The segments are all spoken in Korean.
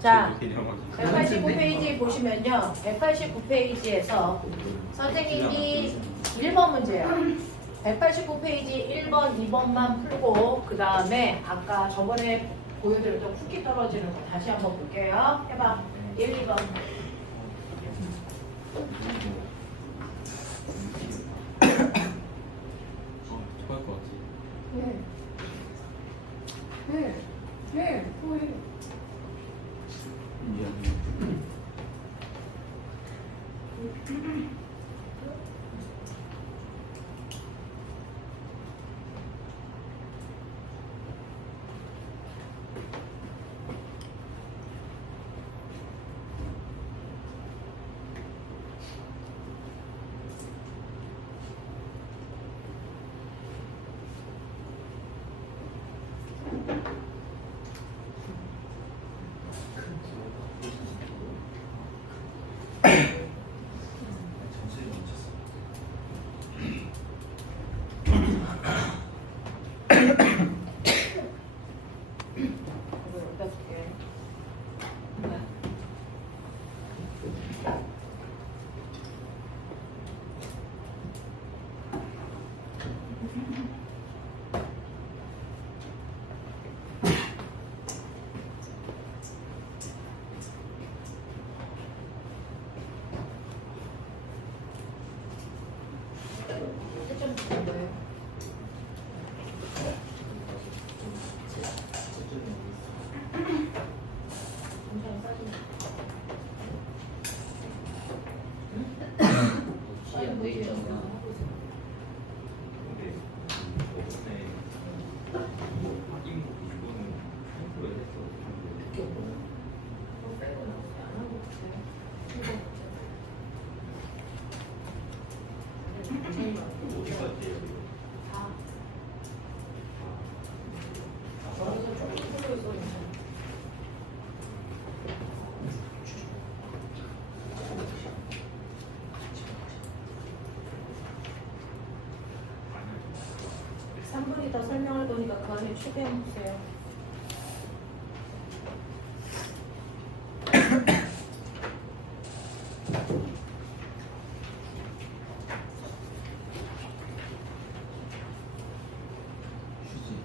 자, 189페이지 보시면요. 189페이지에서 선생님이 1번 문제예요. 189페이지 1번, 2번만 풀고 그 다음에 아까 저번에 보여드렸던 쿠키 떨어지는 거 다시 한번 볼게요. 해봐. 1, 2번. 좋아할 것 같지. 미안해. 이거 여기다 줄게. 좀 주는데. 굉장히 빠지네. 시간 돼 있잖아. 근데 저번에 확인곡 이거는 평소에 했어. 그거 빼고 나머지 안 하고 있어요. 제일 많고. 어디까지예요? 다. 여기서 조금 풀고 있어. 괜찮아. 삼분이 더 설명할 거니까 그 안에 추가해주세요. 휴지.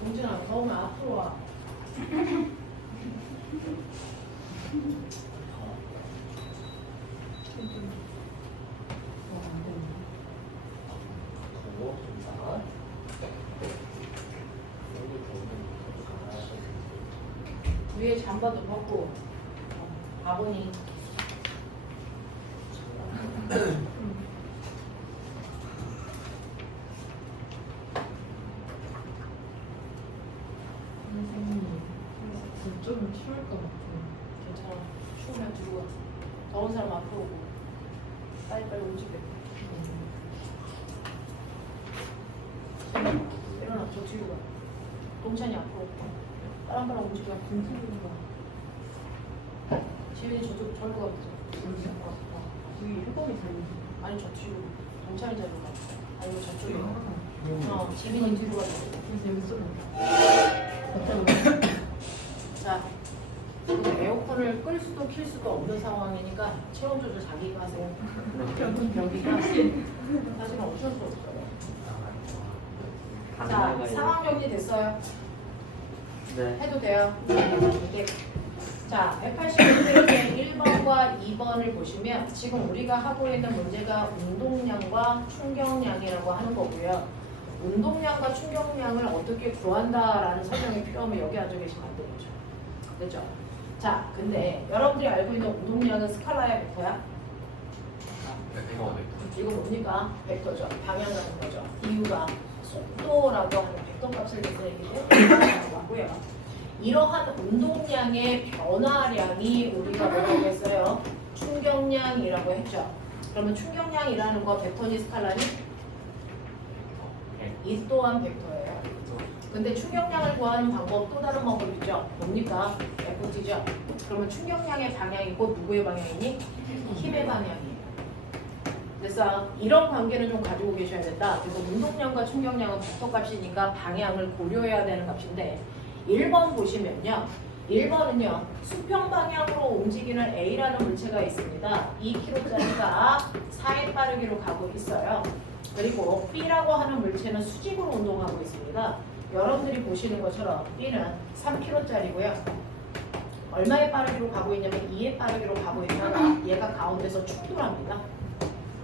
공진아, 더우면 앞으로 와. 더워? 좀 나아? 위에 잠바도 벗고 아버니 좀 추울 것 같아요. 괜찮아. 추우면 들고 와. 더운 사람 앞으로 오고 빨리빨리 움직여. 일어나. 저 뒤로 가. 동찬이 앞으로 오고 빨랑빨랑 움직여. 등산인가? 지민이 저쪽 절로 가면 되죠. 여기 휴범이 잘못. 아니 저 뒤로 동찬이 자리로 가. 아니면 저쪽에 아. 재민이 뒤로 가자. 재밌어. 자, 지금 에어컨을 끌 수도 킬 수도 없는 상황이니까 체온 조절 자기가 하세요. 변기가 사실은 어쩔 수 없어요. 자, 상황 정리 됐어요. 네. 해도 돼요. 이게 자, 180페이지의 1번과 2번을 보시면 지금 우리가 하고 있는 문제가 운동량과 충격량이라고 하는 거고요. 운동량과 충격량을 어떻게 구한다라는 설명이 필요하면 여기 앉아 계시면 안 되겠죠. 됐죠? 자, 근데 여러분들이 알고 있는 운동량은 스칼라야, 벡터야? 이거 뭡니까? 벡터죠. 방향 가는 거죠. 이유가 속도라고 하는 벡터 값을 계산했기 때문에 하고요. 이러한 운동량의 변화량이 우리가 뭐라고 했어요? 충격량이라고 했죠. 그러면 충격량이라는 거 벡터니 스칼라니? 이 또한 벡터예요. 근데 충격량을 구하는 방법 또 다른 방법 있죠. 뭡니까? FT죠. 그러면 충격량의 방향이 곧 누구의 방향이니? 힘의 방향이에요. 그래서 이런 관계는 좀 가지고 계셔야 된다. 그래서 운동량과 충격량은 벡터 값이니까 방향을 고려해야 되는 값인데 1번 보시면요. 1번은요. 수평 방향으로 움직이는 A라는 물체가 있습니다. 2km짜리가 4의 빠르기로 가고 있어요. 그리고 B라고 하는 물체는 수직으로 운동하고 있습니다. 여러분들이 보시는 것처럼 B는 3km짜리고요. 얼마의 빠르기로 가고 있냐면 2의 빠르기로 가고 있다가 얘가 가운데서 충돌합니다.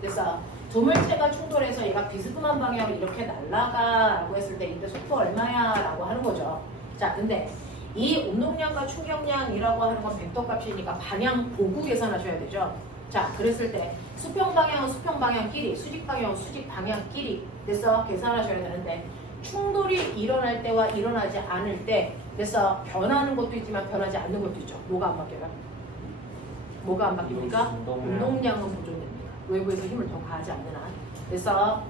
그래서 두 물체가 충돌해서 얘가 비스듬한 방향으로 이렇게 날아가라고 했을 때 이때 속도 얼마야? 라고 하는 거죠. 자, 근데 이 운동량과 충격량이라고 하는 건 벡터 값이니까 방향 보고 계산하셔야 되죠. 자, 그랬을 때 수평 방향은 수평 방향끼리, 수직 방향은 수직 방향끼리 그래서 계산하셔야 되는데 충돌이 일어날 때와 일어나지 않을 때 그래서 변하는 것도 있지만 변하지 않는 것도 있죠. 뭐가 안 바뀌어요? 뭐가 안 바뀝니까? 운동량은 보존됩니다. 외부에서 힘을 더 가하지 않는 한. 그래서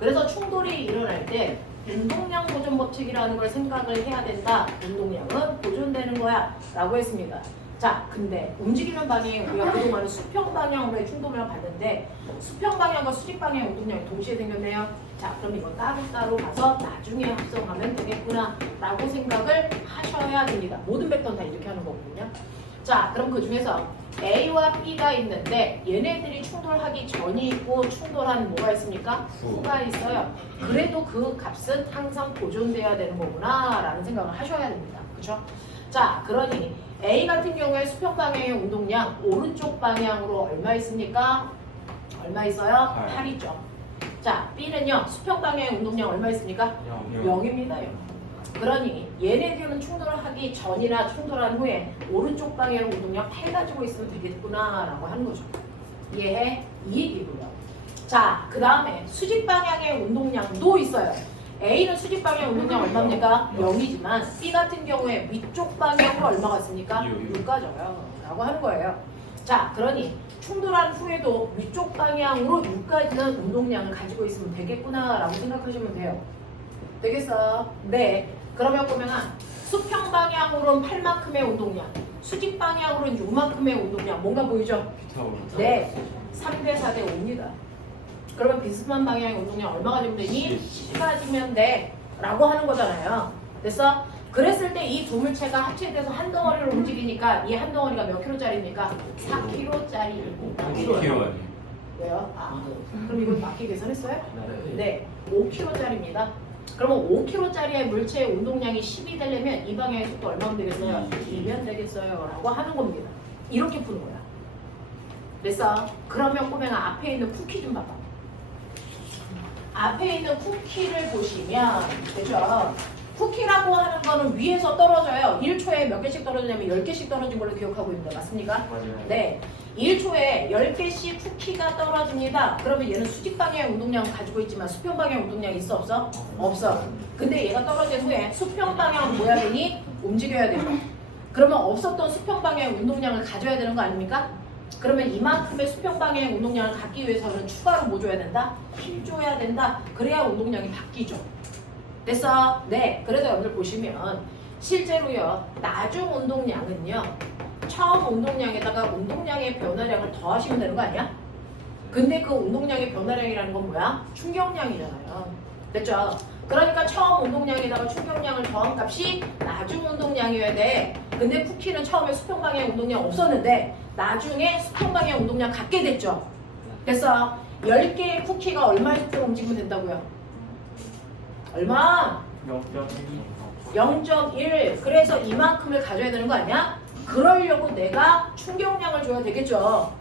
그래서 충돌이 일어날 때 운동량 보존 법칙이라는 걸 생각을 해야 된다. 운동량은 보존되는 거야 라고 했습니다. 자, 근데 움직이는 방향이 우리가 그동안은 수평 방향으로의 충돌을 봤는데 수평 방향과 수직 방향의 운동량이 동시에 생겼네요. 자, 그럼 이거 따로따로 가서 나중에 합성하면 되겠구나 라고 생각을 하셔야 됩니다. 모든 벡터는 다 이렇게 하는 거거든요. 자, 그럼 그 중에서 A와 B가 있는데 얘네들이 충돌하기 전이 있고 충돌한 뭐가 있습니까? 후가 있어요. 그래도 그 값은 항상 보존돼야 되는 거구나 라는 생각을 하셔야 됩니다. 그렇죠? 자, 그러니 A 같은 경우에 수평 방향의 운동량 오른쪽 방향으로 얼마 있습니까? 얼마 있어요? 8 있죠. 자, B는요. 수평 방향의 운동량 얼마 있습니까? 0입니다. 0. 그러니 얘네들은 충돌하기 전이나 충돌한 후에 오른쪽 방향의 운동량 8 가지고 있으면 되겠구나 라고 하는 거죠. 이해해? 이 얘기고요. 자, 그 다음에 수직 방향의 운동량도 있어요. A는 수직 방향 운동량 얼마입니까? 0이지만 B 같은 경우에 위쪽 방향으로 얼마 같습니까? 6 가져요 라고 하는 거예요. 자, 그러니 충돌한 후에도 위쪽 방향으로 6까지는 운동량을 가지고 있으면 되겠구나 라고 생각하시면 돼요. 되겠어? 네. 그러면 보면 수평 방향으로는 8만큼의 운동량, 수직 방향으로는 6만큼의 운동량 뭔가 보이죠? 네. 3대 4대 5입니다. 그러면 비스듬한 방향의 운동량 얼마 가지면 되니? 10 가지면 돼 라고 하는 거잖아요. 됐어? 그랬을 때 이 두 물체가 합체돼서 한 덩어리로 움직이니까 이 한 덩어리가 몇 킬로짜리입니까? 4킬로짜리입니다. 5kg 왜요? 그럼 이거 맞게 계산했어요? 네. 5킬로짜리입니다. 그러면 5kg짜리의 물체의 운동량이 10이 되려면 이 방향의 속도 얼마면 되겠어요? 2면 되겠어요 라고 하는 겁니다. 이렇게 푸는 거야. 그래서 그러면 꼬맹아 앞에 있는 쿠키 좀 봐봐. 앞에 있는 쿠키를 보시면 되죠? 쿠키라고 하는 거는 위에서 떨어져요. 1초에 몇 개씩 떨어지냐면 10개씩 떨어진 걸로 기억하고 있는데 맞습니까? 맞아요. 네. 1초에 10개씩 쿠키가 떨어집니다. 그러면 얘는 수직 방향의 운동량을 가지고 있지만 수평 방향의 운동량이 있어 없어? 없어. 근데 얘가 떨어진 후에 수평 방향은 뭐야 되니? 움직여야 되고. 그러면 없었던 수평 방향의 운동량을 가져야 되는 거 아닙니까? 그러면 이만큼의 수평 방향의 운동량을 갖기 위해서는 추가로 뭐 줘야 된다? 힘 줘야 된다. 그래야 운동량이 바뀌죠. 됐어? 네. 그래서 여러분들 보시면 실제로요. 나중 운동량은요. 처음 운동량에다가 운동량의 변화량을 더하시면 되는 거 아니야? 근데 그 운동량의 변화량이라는 건 뭐야? 충격량이잖아요. 됐죠? 그러니까 처음 운동량에다가 충격량을 더한 값이 나중 운동량이어야 돼. 근데 쿠키는 처음에 수평 방향 운동량 없었는데 나중에 수평 방향 운동량 갖게 됐죠. 그래서 10개의 쿠키가 얼마씩 움직이면 된다고요? 얼마? 0.1. 0.1. 그래서 이만큼을 가져야 되는 거 아니야? 그러려고 내가 충격량을 줘야 되겠죠.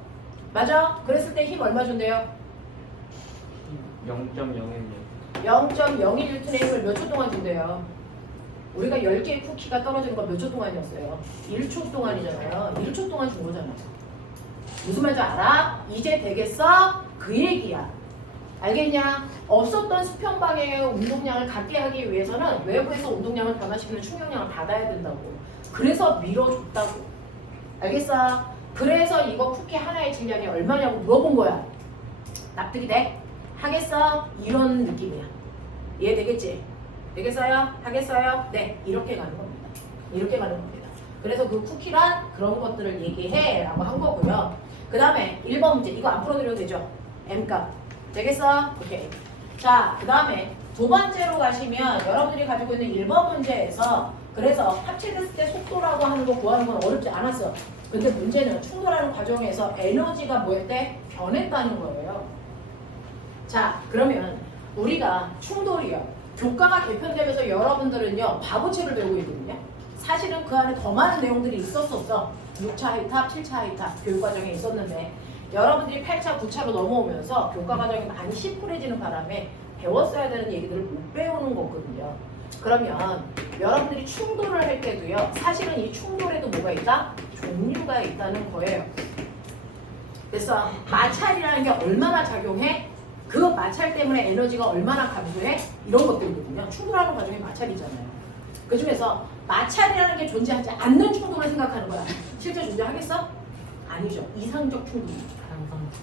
맞아? 그랬을 때 힘 얼마 준대요? 0.016. 0.01N의 힘을 몇 초 동안 준대요? 우리가 10개의 쿠키가 떨어지는 건 몇 초 동안이었어요? 1초 동안이잖아요. 1초 동안 준 거잖아. 무슨 말인지 알아? 이제 되겠어? 그 얘기야. 알겠냐? 없었던 수평 방향의 운동량을 갖게 하기 위해서는 외부에서 운동량을 변화시키는 충격량을 받아야 된다고. 그래서 밀어줬다고. 알겠어? 그래서 이거 쿠키 하나의 질량이 얼마냐고 물어본 거야. 납득이 돼? 하겠어? 이런 느낌이야. 이해되겠지? 되겠어요? 하겠어요? 네, 이렇게 가는 겁니다. 이렇게 가는 겁니다. 그래서 그 쿠키란 그런 것들을 얘기해 라고 한 거고요. 그 다음에 1번 문제. 이거 안 풀어드려도 되죠? M값. 되겠어? 오케이. 자, 그 다음에 두 번째로 가시면 여러분들이 가지고 있는 1번 문제에서 그래서 합체됐을 때 속도라고 하는 거 구하는 건 어렵지 않았어. 근데 문제는 충돌하는 과정에서 에너지가 뭐였대? 변했다는 거예요. 자, 그러면 우리가 충돌이요. 교과가 개편되면서 여러분들은요, 바보체를 배우고 있거든요. 사실은 그 안에 더 많은 내용들이 있었었어. 6차 하이탑, 7차 하이탑 교육과정에 있었는데 여러분들이 8차, 9차로 넘어오면서 교과과정이 많이 심플해지는 바람에 배웠어야 되는 얘기들을 못 배우는 거거든요. 그러면 여러분들이 충돌을 할 때도요, 사실은 이 충돌에도 뭐가 있다? 종류가 있다는 거예요. 그래서 마찰이라는 게 얼마나 작용해? 그 마찰 때문에 에너지가 얼마나 감소해? 이런 것들이거든요. 충돌하는 과정이 마찰이잖아요. 그 중에서 마찰이라는 게 존재하지 않는 충돌을 생각하는 거야. 실제 존재하겠어? 아니죠. 이상적 충돌.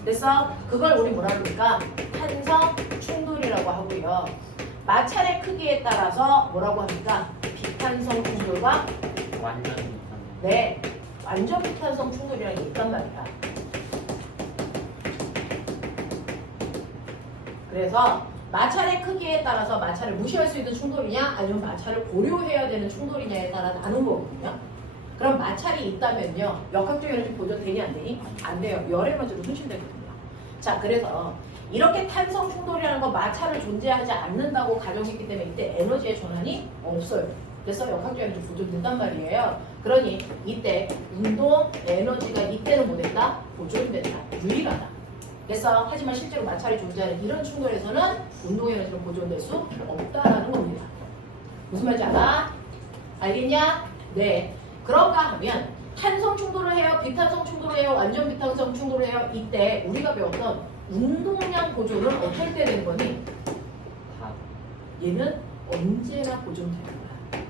그래서 그걸 우리 뭐라 그러니까 탄성 충돌이라고 하고요. 마찰의 크기에 따라서 뭐라고 합니까? 비탄성 충돌과 완전 비슷한. 네, 완전 비탄성 충돌이라는 게 있단 말이야. 그래서 마찰의 크기에 따라서 마찰을 무시할 수 있는 충돌이냐 아니면 마찰을 고려해야 되는 충돌이냐에 따라 나눈 거거든요. 그럼 마찰이 있다면요. 역학적 에너지 보존되니 안 되니? 안 돼요. 열 에너지로 손실되거든요. 자, 그래서 이렇게 탄성 충돌이라는 건 마찰을 존재하지 않는다고 가정했기 때문에 이때 에너지의 전환이 없어요. 그래서 역학적 에너지 보존된단 말이에요. 그러니 이때 운동 에너지가 이때는 뭐 된다? 보존된다. 유일하다. 그래서 하지만 실제로 마찰이 존재하는 이런 충돌에서는 운동 에너지는 보존될 수 없다라는 겁니다. 무슨 말인지 알아? 알겠냐? 네. 그런가 하면 탄성 충돌을 해요? 비탄성 충돌을 해요? 완전 비탄성 충돌을 해요? 이때 우리가 배웠던 운동량 보존은 어떨 때 되는 거니? 얘는 언제나 보존되는 거야.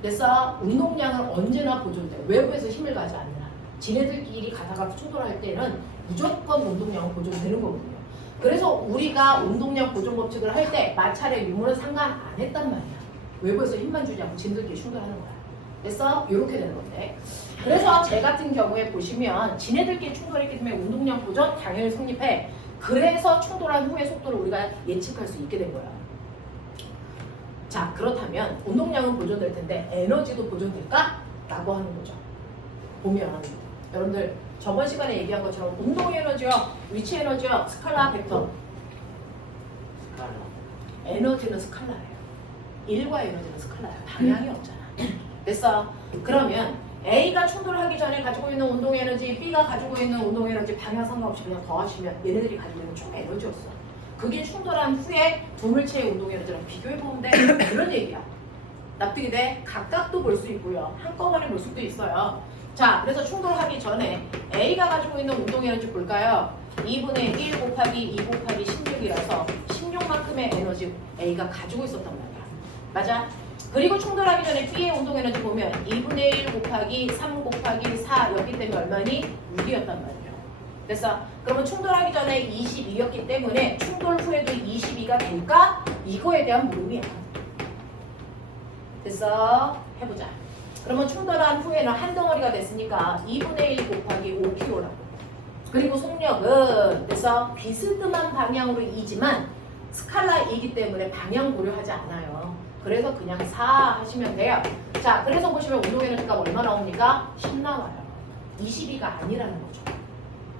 그래서 운동량은 언제나 보존돼. 외부에서 힘을 가지 않느라. 지네들끼리 가다가 충돌할 때는 무조건 운동량은 보존되는 거거든요. 그래서 우리가 운동량 보존 법칙을 할 때 마찰의 유무는 상관 안 했단 말이야. 외부에서 힘만 주지 않고 지네들끼리 충돌하는 거야. 그래서 이렇게 되는 건데, 그래서 제 같은 경우에 보시면 지네들끼리 충돌했기 때문에 운동량 보존 당연히 성립해. 그래서 충돌한 후의 속도를 우리가 예측할 수 있게 된 거야. 자, 그렇다면 운동량은 보존될 텐데 에너지도 보존될까? 라고 하는 거죠. 보면 여러분들 저번 시간에 얘기한 것처럼 운동 에너지와 위치 에너지와 스칼라 벡터, 스칼라. 에너지는 스칼라예요. 1과 에너지는 스칼라야. 방향이 없잖아. 그래서 그러면 A가 충돌하기 전에 가지고 있는 운동 에너지, B가 가지고 있는 운동 에너지 방향 상관없이 그냥 더하시면 얘네들이 가지고 있는 총 에너지였어. 그게 충돌한 후에 두 물체의 운동 에너지랑 비교해보면 돼. 그런 얘기야. 납득이 돼? 각각도 볼 수 있고요. 한꺼번에 볼 수도 있어요. 자, 그래서 충돌하기 전에 A가 가지고 있는 운동 에너지 볼까요? 2분의 1 곱하기 2 곱하기 16이라서 16만큼의 에너지 A가 가지고 있었단 말이야. 맞아? 그리고 충돌하기 전에 B의 운동 에너지 보면 2분의 1 곱하기 3 곱하기 4였기 때문에 얼마니? 6이었단 말이에요. 그래서 그러면 충돌하기 전에 22였기 때문에 충돌 후에도 22가 될까? 이거에 대한 물음이야. 그래서 해보자. 그러면 충돌한 후에는 한 덩어리가 됐으니까 2분의 1 곱하기 5kg라고. 그리고 속력은 그래서 비스듬한 방향으로 이지만 스칼라이기 때문에 방향 고려하지 않아요. 그래서 그냥 4 하시면 돼요. 자, 그래서 보시면 운동 에너지가 얼마 나옵니까? 10 나와요. 22가 아니라는 거죠.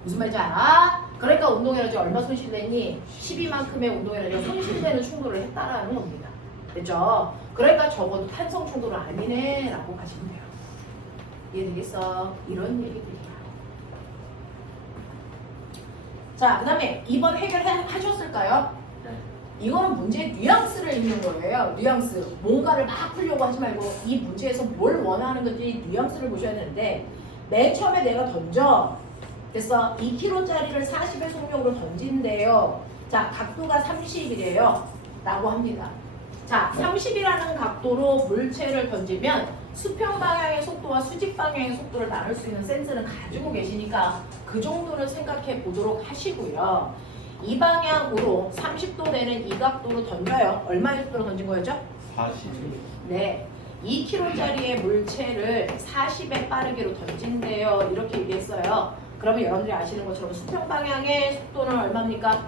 무슨 말인지 알아? 그러니까 운동 에너지 얼마 손실됐니? 12만큼의 운동 에너지가 손실되는 충돌을 했다라는 겁니다. 됐죠? 그러니까 적어도 탄성 충돌은 아니네 라고 하시면 돼요. 이해되겠어? 이런 얘기들이야. 자, 그 다음에 이번 해결하셨을까요? 네. 이거는 문제의 뉘앙스를 읽는 거예요. 뉘앙스. 뭔가를 막 풀려고 하지 말고 이 문제에서 뭘 원하는 건지 뉘앙스를 보셔야 되는데 맨 처음에 내가 던져. 됐어. 2kg짜리를 40의 속력으로 던진대요. 자, 각도가 30이래요. 라고 합니다. 자, 30이라는 각도로 물체를 던지면 수평 방향의 속도와 수직 방향의 속도를 나눌 수 있는 센스는 가지고 계시니까 그 정도는 생각해 보도록 하시고요. 이 방향으로 30도 되는 이 각도로 던져요. 얼마의 속도로 던진 거였죠? 40. 네. 2kg짜리의 물체를 40의 빠르기로 던진대요. 이렇게 얘기했어요. 그러면 여러분들이 아시는 것처럼 수평 방향의 속도는 얼마입니까?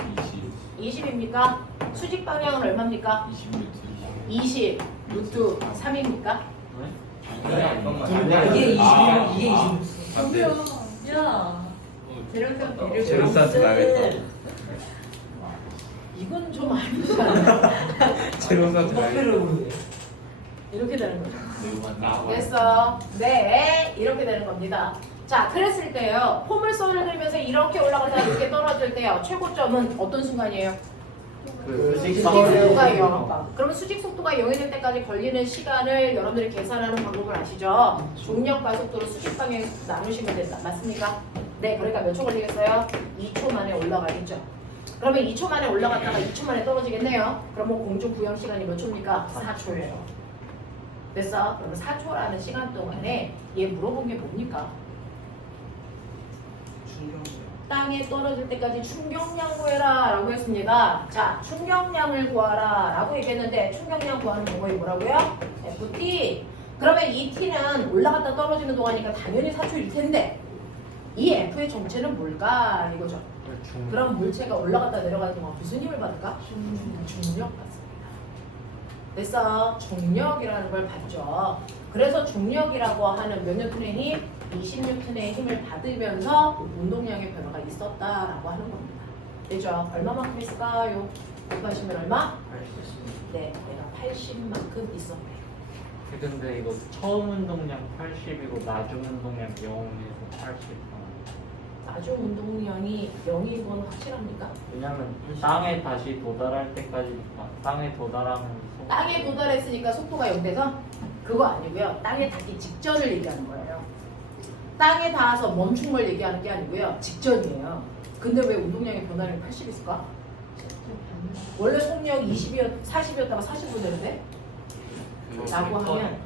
20. 20입니까? 수직 방향은 얼마입니까? 20루트 20 루트 3입니까? 이게 20이면 이게 20. 야, 재료상 제로스한테 나겠다. 이건 좀 아니잖아. 제로스한테 나겠다. 이렇게 되는 거죠. 나와. 됐어. 네, 이렇게 되는 겁니다. 자, 그랬을 때요. 폼을 쏘려들면서 이렇게 올라가다가 이렇게 떨어질 때요. 최고점은 어떤 순간이에요? 그 수직 수직선을 속도가 0. 그러면 수직 속도가 0이 될 때까지 걸리는 시간을 여러분들이 계산하는 방법을 아시죠? 중력과 속도로 수직 방향에 나누시면 된다. 맞습니까? 네, 그러니까 몇 초 걸리겠어요? 2초 만에 올라가겠죠. 그러면 2초 만에 올라갔다가 2초 만에 떨어지겠네요. 그러면 공중 부영 시간이 몇 초입니까? 4초예요. 됐어? 그러면 4초라는 시간 동안에 얘 물어본 게 뭡니까? 땅에 떨어질 때까지 충격량 구해라 라고 했습니다. 자, 충격량을 구하라 라고 얘기했는데 충격량 구하는 방법이 뭐라고요? FT. 그러면 이 T는 올라갔다 떨어지는 동안이니까 당연히 4초일 텐데 이 F의 정체는 뭘까? 이거죠. 그럼 물체가 올라갔다 내려가는 동안 무슨 힘을 받을까? 중력 받습니다. 됐어? 중력이라는 걸 받죠. 그래서 중력이라고 하는 몇 뉴턴의 힘? 20뉴턴의 힘을 받으면서 운동량의 변화가 있었다라고 하는 겁니다. 되죠? 얼마만큼 있을까요? 곱하시면 얼마? 네, 내가 80만큼 있었네요. 근데 이거 처음 운동량 80이고 나중 운동량 0에서 80. 나중 운동량이 0인 건 확실합니까? 왜냐면 땅에 다시 도달할 때까지니까 땅에 도달하면 속도- 땅에 도달했으니까 속도가 0 돼서? 그거 아니고요. 땅에 닿기 직전을 얘기하는 거예요. 땅에 닿아서 멈춘 걸 얘기하는 게 아니고요. 직전이에요. 근데 왜 운동량의 변화량이 80 있을까? 원래 속력 40이었다가 40으로 되는데? 라고 하면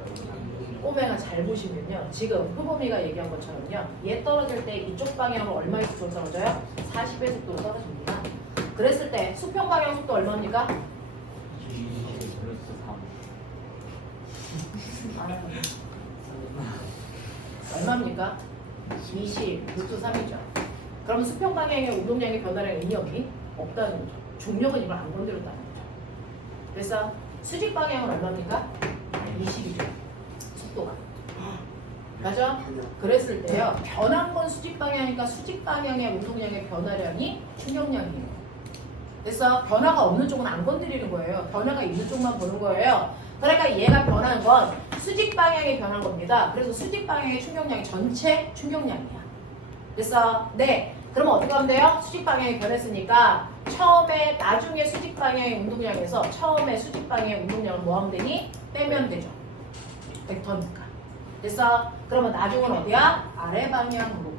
꼬매가 잘 보시면요. 지금 표범이가 얘기한 것처럼요. 얘 떨어질 때 이쪽 방향으로 얼마의 속도로 떨어져요? 40의 속도로 떨어집니다. 그랬을 때 수평 방향 속도 얼마입니까? 20 플러스 3. 얼마입니까? 20 루트 3이죠. 그럼 수평 방향의 운동량의 변화량이 있니 없니? 없다는 거죠. 중력은 이걸 안 건드렸다는 거죠. 그래서 수직 방향은 얼마입니까? 20이죠. 속도가. 맞아? 그랬을 때요. 변한 건 수직 방향이니까 수직 방향의 운동량의 변화량이 충격량이에요. 그래서 변화가 없는 쪽은 안 건드리는 거예요. 변화가 있는 쪽만 보는 거예요. 그러니까 얘가 변한 건 수직 방향이 변한 겁니다. 그래서 수직 방향의 충격량이 전체 충격량이야. 그래서 네. 그러면 어떻게 하면 돼요? 수직 방향이 변했으니까 처음에 나중에 수직 방향의 운동량에서 처음에 수직 방향의 운동량을 뭐 하면 되니? 빼면 되죠. 벡터니까. 그래서 그러면 나중은 어디야? 아래 방향으로.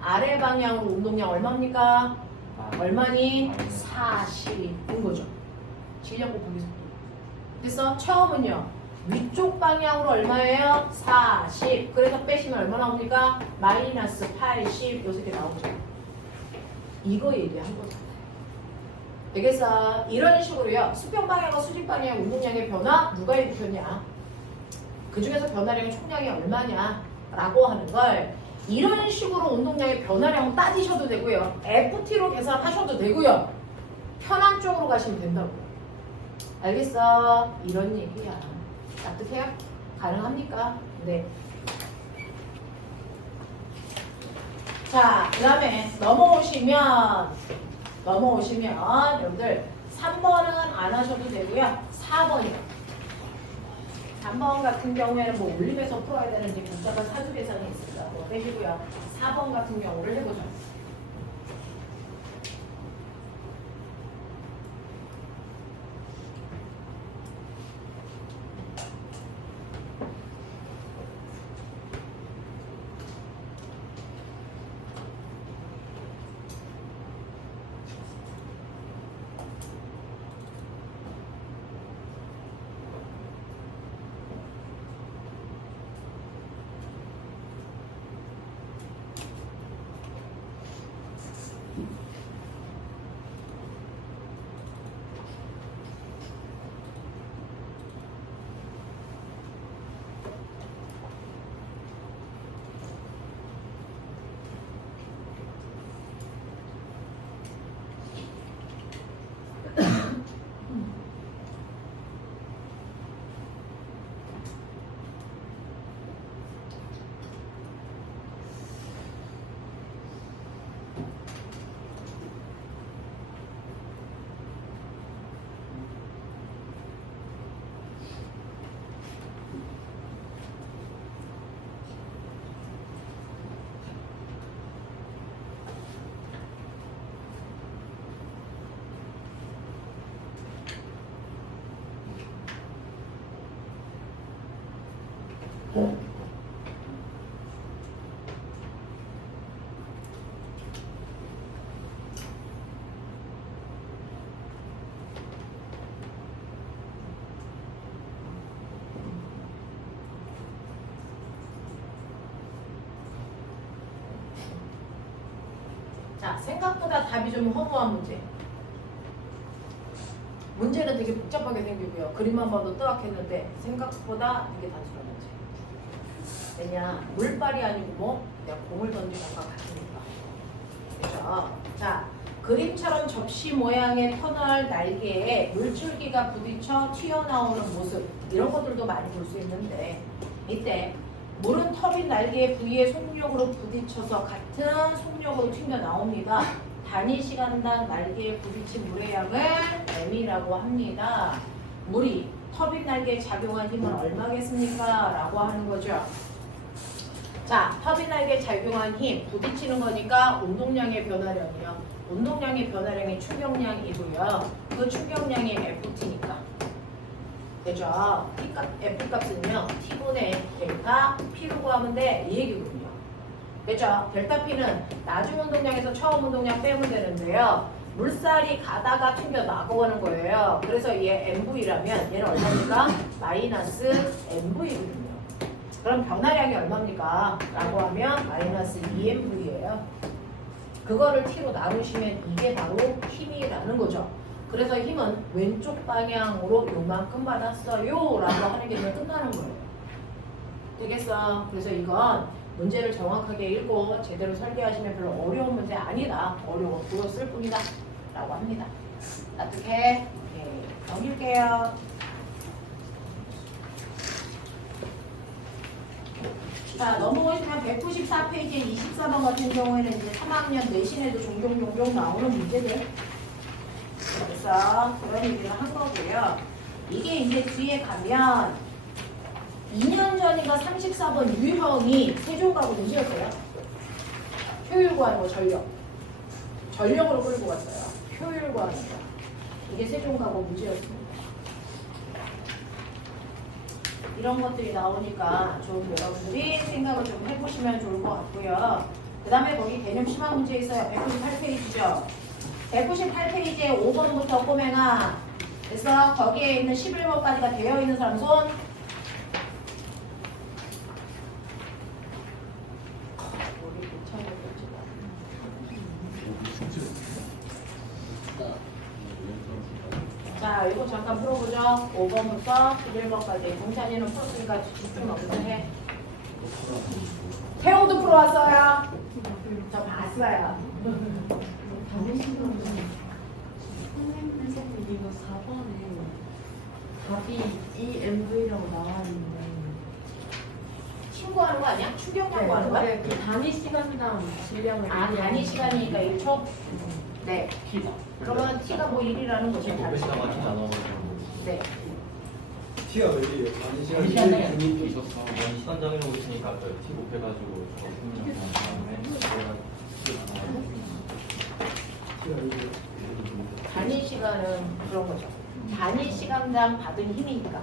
아래 방향으로 운동량 얼마입니까? 얼마니? 40인 거죠. 질량 곱하기 속도. 그래서 처음은요. 위쪽 방향으로 얼마예요? 40. 그래서 빼시면 얼마 나옵니까? 마이너스 80. 요렇게 나오죠. 이거 얘기한 거잖아요. 되겠어? 이런 식으로요. 수평 방향과 수직 방향 운동량의 변화 누가 해주셨냐? 그 중에서 변화량의 총량이 얼마냐? 라고 하는 걸 이런 식으로 운동량의 변화량을 따지셔도 되고요. FT로 계산하셔도 되고요. 편한 쪽으로 가시면 된다고요. 알겠어? 이런 얘기야. 납득해요? 가능합니까? 네. 자, 그 다음에 넘어오시면 여러분들 3번은 안 하셔도 되고요. 4번이요. 3번 같은 경우에는 뭐 올림에서 풀어야 되는지 복잡한 사주 계산이 있습니다. 그거 빼시고요. 4번 같은 경우를 해보죠. 자, 생각보다 답이 좀 허무한 문제. 문제는 되게 복잡하게 생기고요. 그림만 봐도 뜨악했는데 생각보다 되게 단순한 문제. 왜냐, 물발이 아니고 뭐 내가 공을 던지는 것과 같으니까. 그렇죠? 자, 그림처럼 접시 모양의 터널 날개에 물줄기가 부딪혀 튀어나오는 모습, 이런 것들도 많이 볼 수 있는데, 이때 물은 터빈 날개 부위의 속력으로 부딪혀서 같은 속력으로 튀겨나옵니다. 단위 시간당 날개에 부딪힌 물의 양을 M이라고 합니다. 물이 터빈 날개에 작용한 힘은 얼마겠습니까? 라고 하는 거죠. 자, 터빈 날개에 작용한 힘, 부딪히는 거니까 운동량의 변화량이요. 운동량의 변화량이 충격량이고요. 그 충격량이 FT니까. 되죠? F값은요, T분의 델타 P로 구하면 돼. 이 얘기군요. 되죠? 델타 P는 나중 운동량에서 처음 운동량 빼면 되는데요. 물살이 가다가 튕겨 나가는 거예요. 그래서 얘 MV라면 얘는 얼마입니까? 마이너스 MV거든요. 그럼 변화량이 얼마입니까? 라고 하면 마이너스 2MV예요. 그거를 T로 나누시면 이게 바로 힘이라는 거죠. 그래서 힘은 왼쪽 방향으로 요만큼 받았어요 라고 하는 게 이제 끝나는 거예요. 되겠어? 그래서 이건 문제를 정확하게 읽고 제대로 설계하시면 별로 어려운 문제 아니다. 어려워 보였을 뿐이다 라고 합니다. 납득해? 네, 넘길게요. 자, 넘어오시면 194페이지 24번 같은 경우에는 이제 3학년 내신에도 종종 나오는 문제들. 그래서 그런 얘기를 한 거고요. 이게 이제 뒤에 가면 2년 전인가 34번 유형이 세종가구 문제였어요. 효율 구하는 거 전력. 전력으로 끌고 갔어요. 효율 구하는 거. 이게 세종가구 문제였습니다. 이런 것들이 나오니까 좀 여러분들이 생각을 좀 해보시면 좋을 것 같고요. 그 다음에 거기 개념 심화 문제 있어요. 198페이지죠. 198페이지에 5번부터 꼬맹아. 그래서 거기에 있는 11번까지가 되어 있는 사람 손. 자, 이거 잠깐 풀어보죠. 5번부터 11번까지. 동찬이는 풀었으니까 집중 어디서 해? 태호도 풀어왔어요. 저 봤어요. 선생님 이거 4번에 답이 EMV라고 나와 있는데 친구하는 거 아니야? 추경량 구하는 거야? 네, 그 단위 시간당 질량을 아, 단위 시간이니까 1초? 네. 그러면 t가 뭐 1이라는 거죠? 단위 시간. 네. 티가 왜 이래요? 아니 시간이 시간이 분위기 있었어. 난 시간 정해놓고 있으니까 아까 티 못해가지고 저거 분명 다음에 티가 왜 이래요? 단위 시간은 그런 거죠. 단위 시간당 받은 힘이니까.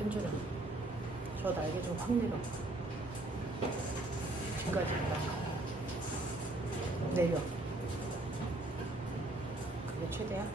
현준아, 저 날개 좀 확 내려. 등까지 내려. 그게 최대야?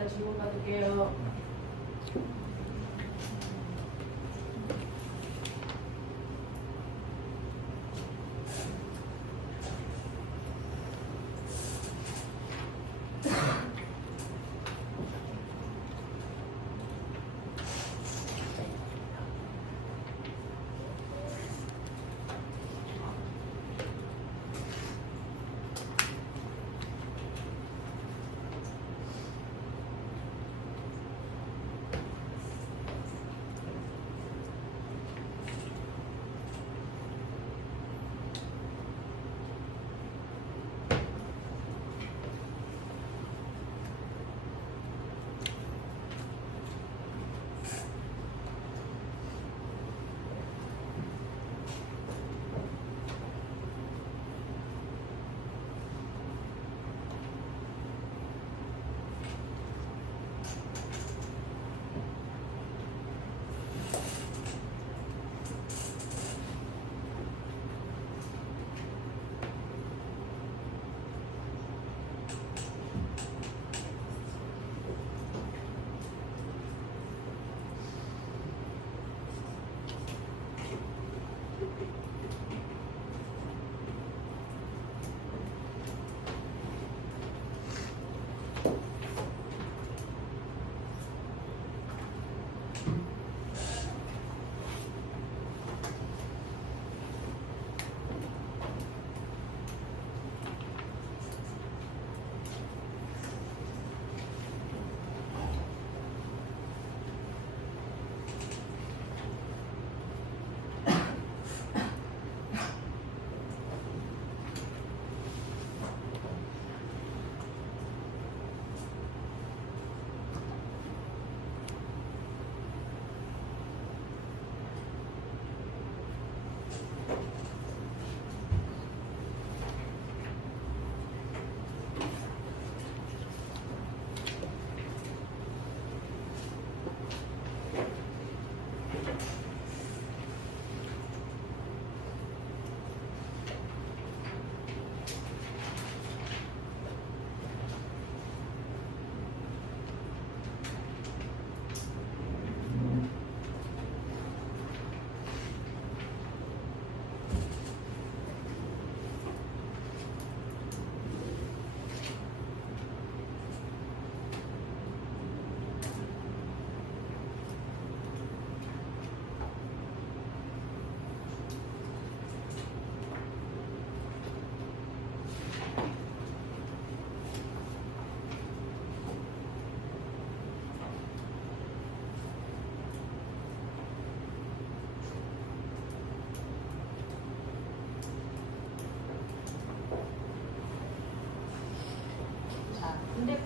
이따 질문 받을게요.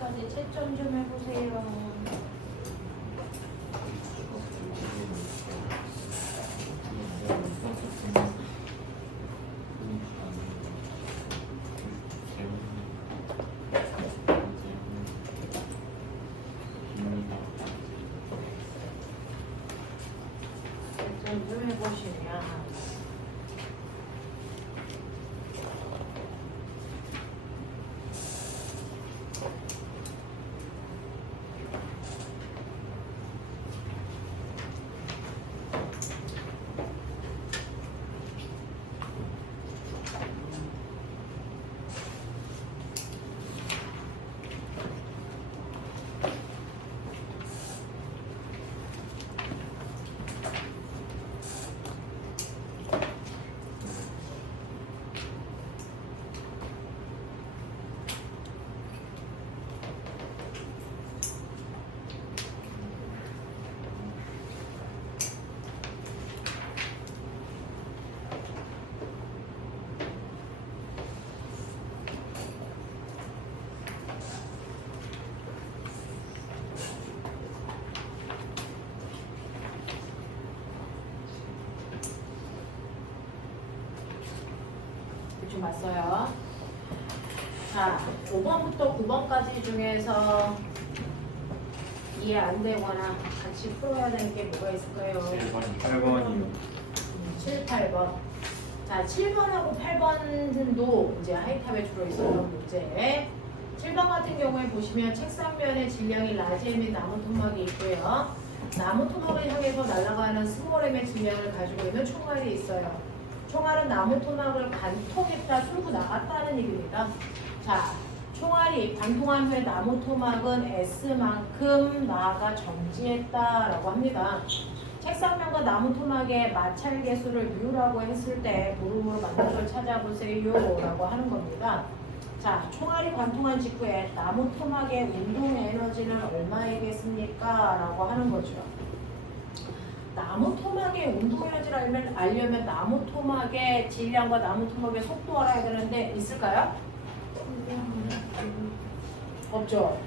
4번까지 채점 좀 해보세요. 채점 좀 해보시면 대충 봤어요. 자, 5번부터 9번까지 중에서 이해 안 되거나 같이 풀어야 되는 게 뭐가 있을까요? 8번이요. 7, 8번. 자, 7번하고 8번도 이제 하이탑에 주로 있었던 문제. 7번 같은 경우에 보시면 책상면에 질량이 라지 M인 나무 토막이 있고요. 나무 토막을 향해서 날아가는 스몰 M의 질량을 가지고 있는 총알이 있어요. 총알은 나무 토막을 관통했다, 뚫고 나갔다는 얘기입니다. 자, 총알이 관통한 후에 나무 토막은 S만큼 나아가 정지했다라고 합니다. 책상면과 나무 토막의 마찰 개수를 U라고 했을 때 물음으로 만족을 찾아보세요 라고 하는 겁니다. 자, 총알이 관통한 직후에 나무 토막의 운동 에너지는 얼마이겠습니까? 라고 하는 거죠. 나무 토막의 운동 에너지를 알려면 나무 토막의 질량과 나무 토막의 속도 알아야 되는데 있을까요? 없죠.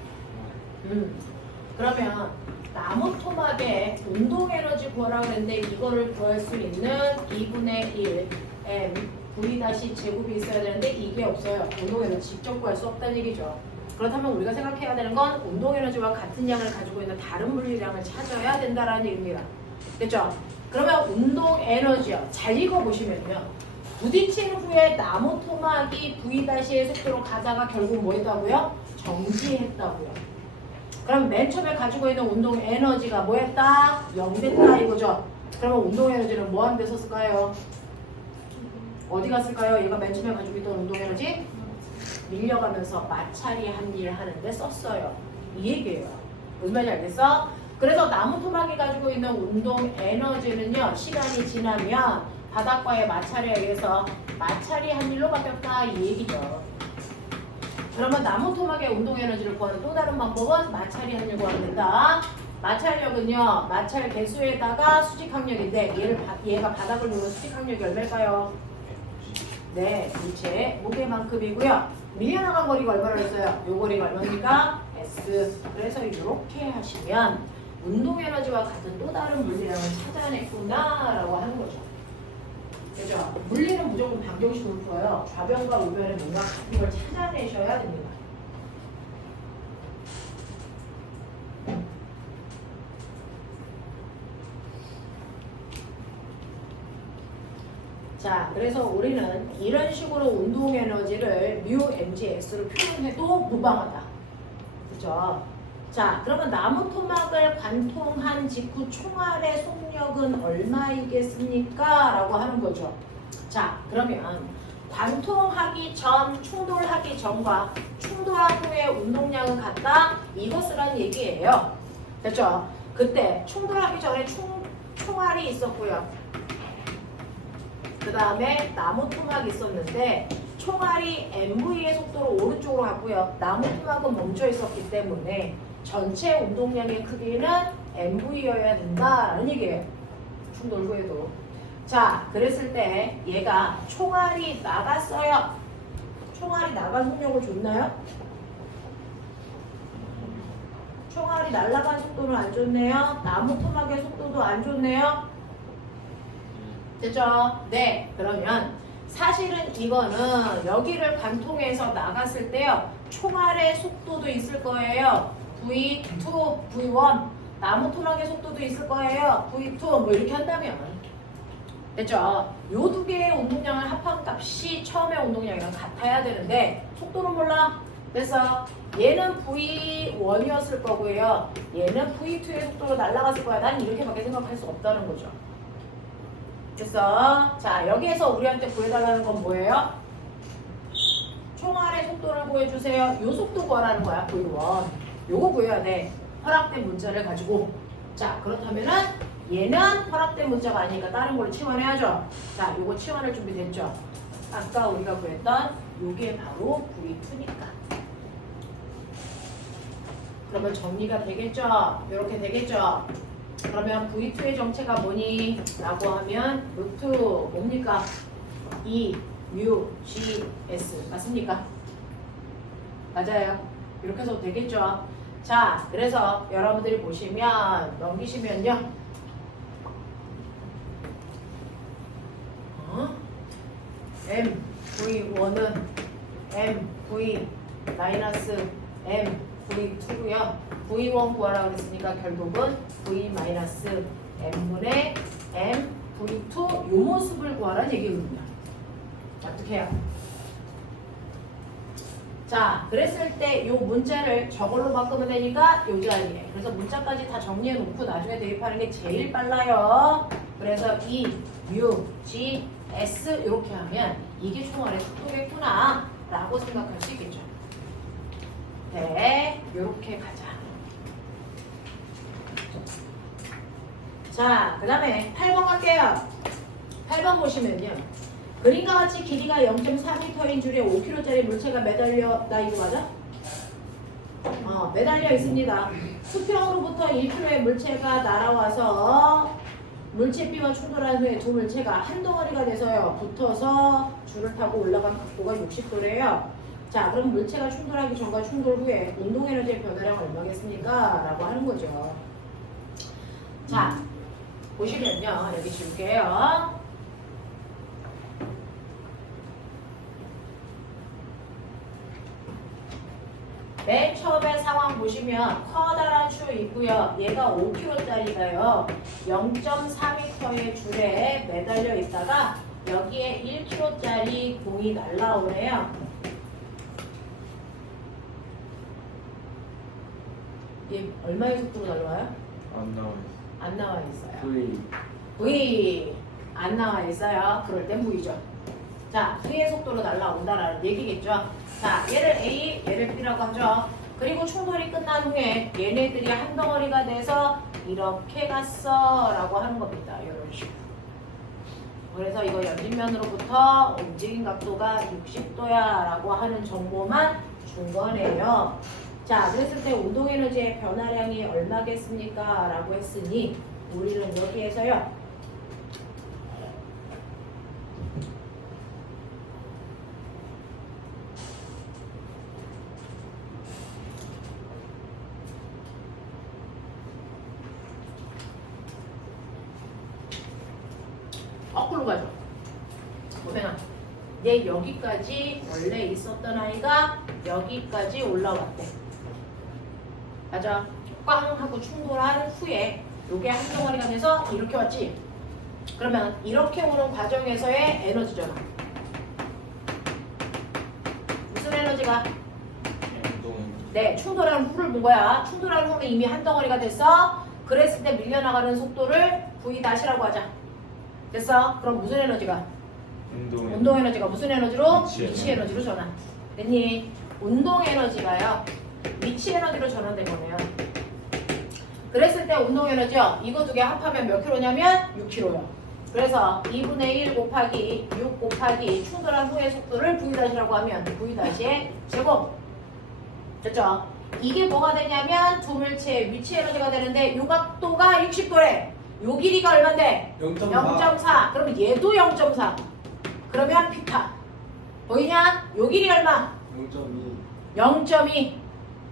그러면 나무 토막의 운동 에너지 구하라 그랬는데 이거를 구할 수 있는 2분의 1 M V 다시 제곱이 있어야 되는데 이게 없어요. 운동 에너지 직접 구할 수 없다는 얘기죠. 그렇다면 우리가 생각해야 되는 건 운동 에너지와 같은 양을 가지고 있는 다른 물리량을 찾아야 된다라는 얘기입니다. 됐죠? 그러면 운동 에너지요. 잘 읽어보시면요. 부딪힌 후에 나무 토막이 V-의 속도로 가다가 결국 뭐 했다고요? 정지했다고요. 그럼 맨 처음에 가지고 있는 운동 에너지가 뭐 했다? 0 됐다 이거죠. 그러면 운동 에너지는 뭐 하는 데 썼을까요? 어디 갔을까요? 얘가 맨 처음에 가지고 있던 운동 에너지? 밀려가면서 마찰이 한 일 하는데 썼어요. 이 얘기예요. 무슨 말인지 알겠어? 그래서 나무 토막이 가지고 있는 운동 에너지는요, 시간이 지나면 바닥과의 마찰에 의해서 마찰이 한 일로 바뀌었다 이 얘기죠. 그러면 나무 토막의 운동 에너지를 구하는 또 다른 방법은 마찰이 한 일 구하면 된다. 마찰력은요, 마찰 개수에다가 수직 항력인데 얘가 바닥을 누른 수직 항력이 얼마일까요? 네, 일체 무게만큼이고요. 밀려나간 거리가 얼마나 있어요? 요 거리가 얼마입니까? S. 그래서 이렇게 하시면 운동 에너지와 같은 또 다른 물리량을 찾아냈구나라고 하는 거죠. 그죠? 물리는 무조건 방정식으로 풀어요. 좌변과 우변에 뭔가 같은 걸 찾아내셔야 됩니다. 자, 그래서 우리는 이런 식으로 운동 에너지를 μmgx로 표현해도 무방하다. 그죠? 자, 그러면 나무 토막을 관통한 직후 총알의 속력은 얼마이겠습니까? 라고 하는 거죠. 자, 그러면 관통하기 전, 충돌하기 전과 충돌한 후의 운동량은 같다? 이것이란 얘기예요. 됐죠? 그때 충돌하기 전에 총알이 있었고요. 그 다음에 나무 토막이 있었는데 총알이 MV의 속도로 오른쪽으로 갔고요. 나무 토막은 멈춰 있었기 때문에 전체 운동량의 크기는 MV여야 된다라는 얘기예요. 충돌 후에도. 자, 그랬을 때 얘가 총알이 나갔어요. 총알이 나간 속력을 줬나요? 총알이 날아가는 속도는 안 좋네요. 나무 토막의 속도도 안 좋네요. 됐죠? 네. 그러면 사실은 이거는 여기를 관통해서 나갔을 때요. 총알의 속도도 있을 거예요. V2, V1. 나무 토막의 속도도 있을 거예요. V2 뭐 이렇게 한다면. 됐죠? 요 두 개의 운동량을 합한 값이 처음의 운동량이랑 같아야 되는데 속도는 몰라. 그래서 얘는 V1이었을 거고요. 얘는 V2의 속도로 날아갔을 거야. 난 이렇게밖에 생각할 수 없다는 거죠. 됐어? 자, 여기에서 우리한테 구해달라는 건 뭐예요? 총알의 속도를 구해주세요. 요 속도 구하라는 거야, V1. 요거 구해야 돼. 허락된 문자를 가지고. 자, 그렇다면은 얘는 허락된 문자가 아니니까 다른 걸로 치환해야죠. 자, 요거 치환할 준비 됐죠? 아까 우리가 구했던 요게 바로 V2니까. 그러면 정리가 되겠죠? 이렇게 되겠죠? 그러면 V2의 정체가 뭐니? 라고 하면 루트 뭡니까? E, U, G, S 맞습니까? 맞아요. 이렇게 해서 되겠죠? 자, 그래서 여러분들이 보시면 넘기시면요. M, V1은 M, V 마이너스 M, V2고요. V1 구하라고 그랬으니까 결국은 V 마이너스 M분의 M, V2 요 모습을 구하라는 얘기거든요. 어떻게 해요? 자, 그랬을 때 요 문자를 저걸로 바꾸면 되니까 요 자리에. 그래서 문자까지 다 정리해 놓고 나중에 대입하는 게 제일 빨라요. 그래서 E, U, G, S 이렇게 하면 이게 총알의 속도겠구나 라고 생각할 수 있겠죠. 네, 요렇게 가자. 자, 그 다음에 8번 갈게요. 8번 보시면요. 그림과 같이 길이가 0.4m인 줄에 5kg짜리 물체가 매달려, 나 이거 맞아? 매달려 있습니다. 수평으로부터 1kg의 물체가 날아와서 물체비와 충돌한 후에 두 물체가 한 덩어리가 돼서요. 붙어서 줄을 타고 올라간 각도가 60도래요. 자, 그럼 물체가 충돌하기 전과 충돌 후에 운동에너지의 변화량 얼마겠습니까? 라고 하는 거죠. 자, 보시면요. 여기 줄게요. 맨 처음에 상황 보시면 커다란 슈 있고요. 얘가 5kg짜리가요. 0.4m의 줄에 매달려 있다가 여기에 1kg짜리 공이 날라오네요. 얘 얼마의 속도로 날라와요? 안 나와 있어. 안 나와 있어요. V V 안 나와 있어요. 그럴 땐 V죠. 자, V의 속도로 날아온다라는 얘기겠죠. 자, 얘를 A, 얘를 B라고 하죠. 그리고 충돌이 끝난 후에 얘네들이 한 덩어리가 돼서 이렇게 갔어 라고 하는 겁니다. 이런 식으로. 그래서 이거 연진면으로부터 움직임 각도가 60도야 라고 하는 정보만 준 거네요. 자, 그랬을 때 운동에너지의 변화량이 얼마겠습니까? 라고 했으니 우리는 여기에서요. 거꾸로 가죠. 보세요. 얘 여기까지 원래 있었던 아이가 여기까지 올라왔대. 맞아. 꽝 하고 충돌한 후에 요게 한 덩어리가 돼서 이렇게 왔지. 그러면 이렇게 오는 과정에서의 에너지잖아. 무슨 에너지가? 네, 충돌한 후를 본 거야. 충돌한 후는 이미 한 덩어리가 됐어. 그랬을 때 밀려나가는 속도를 V-라고 하자. 됐어? 그럼 무슨 에너지가? 운동 에너지가 무슨 에너지로? 위치 에너지로 전환. 됐니? 운동 에너지가요. 위치 에너지로 전환된 거네요. 그랬을 때 운동 에너지요. 이거 두 개 합하면 몇 킬로냐면 6kg요. 그래서 2분의 1 곱하기 6 곱하기 충돌한 후의 속도를 V-라고 하면 V-의 제곱. 됐죠? 이게 뭐가 되냐면 두 물체의 위치 에너지가 되는데 요 각도가 60도래. 요 길이가 얼만데? 0.4. 그러면 얘도 0.4. 그러면 피타. 보이냐? 요 길이 얼마? 0.2. 0.2.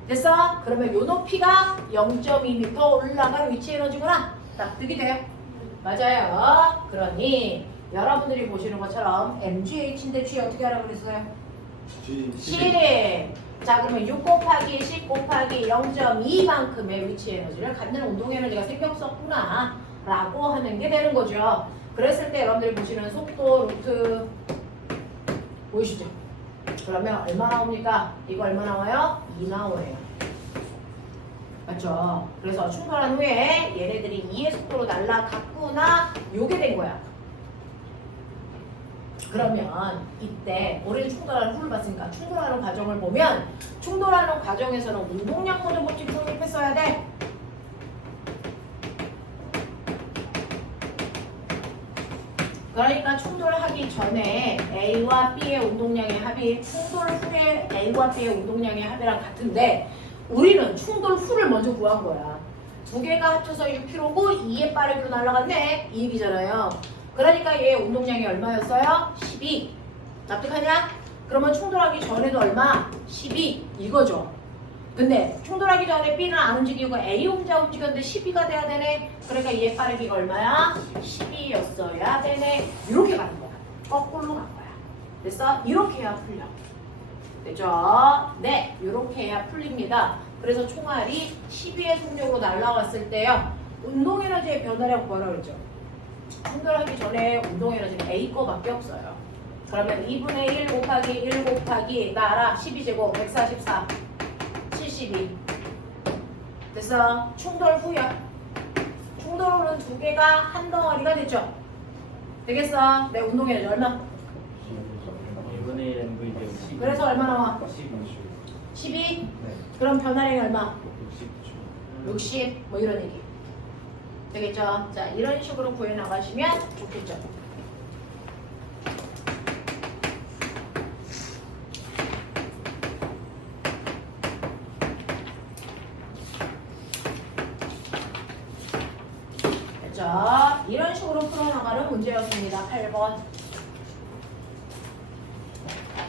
됐어? 그러면 요 높이가 0.2m 올라간 위치 에너지구나. 납득이 돼요? 맞아요. 그러니 여러분들이 보시는 것처럼 MGH인데 G 어떻게 하라고 그랬어요? G 10. 자, 그러면 6 곱하기 10 곱하기 0.2만큼의 위치 에너지를 갖는 운동 에너지가 생겼었구나 라고 하는 게 되는 거죠. 그랬을 때 여러분들이 보시는 속도 루트 보이시죠? 그러면 얼마 나옵니까? 이거 얼마 나와요? 2 나와요. 맞죠? 그래서 충돌한 후에 얘네들이 2의 속도로 날아갔구나 요게 된 거야. 그러면 이때 우리는 충돌하는 후를 봤으니까 충돌하는 과정을 보면 충돌하는 과정에서는 운동량 모든 법칙 성립했어야 돼. 그러니까 충돌하기 전에 A와 B의 운동량의 합이 충돌 후에 A와 B의 운동량의 합이랑 같은데 우리는 충돌 후를 먼저 구한 거야. 두 개가 합쳐서 6kg고 2의 빠르기로 날아갔네. 이 얘기잖아요. 그러니까 얘의 운동량이 얼마였어요? 12. 납득하냐? 그러면 충돌하기 전에도 얼마? 12 이거죠. 근데 충돌하기 전에 B는 안 움직이고 A 혼자 움직였는데 12가 돼야 되네. 그러니까 얘의 빠르기가 얼마야? 12였어야 되네. 이렇게 가는 거야. 거꾸로 간 거야. 됐어? 이렇게 해야 풀려. 됐죠? 네, 이렇게 해야 풀립니다. 그래서 총알이 12의 속력으로 날아왔을 때요. 운동에너지의 변화라고 뭐라 그러죠? 충돌하기 전에 운동에너지는 A 거밖에 없어요. 그러면 2분의 1 곱하기 1 곱하기 나 알아 12제곱 144 72 됐어? 충돌 후야. 충돌 후는 두 개가 한 덩어리가 됐죠? 되겠어? 내 운동에너지 얼마? 2분의 1 MV 제곱. 그래서 얼마 나와? 12? 네. 그럼 변화량이 얼마? 60초. 60? 뭐 이런 얘기 되겠죠? 자, 이런 식으로 구해 나가시면 좋겠죠? 됐죠? 이런 식으로 풀어나가는 문제였습니다. 8번.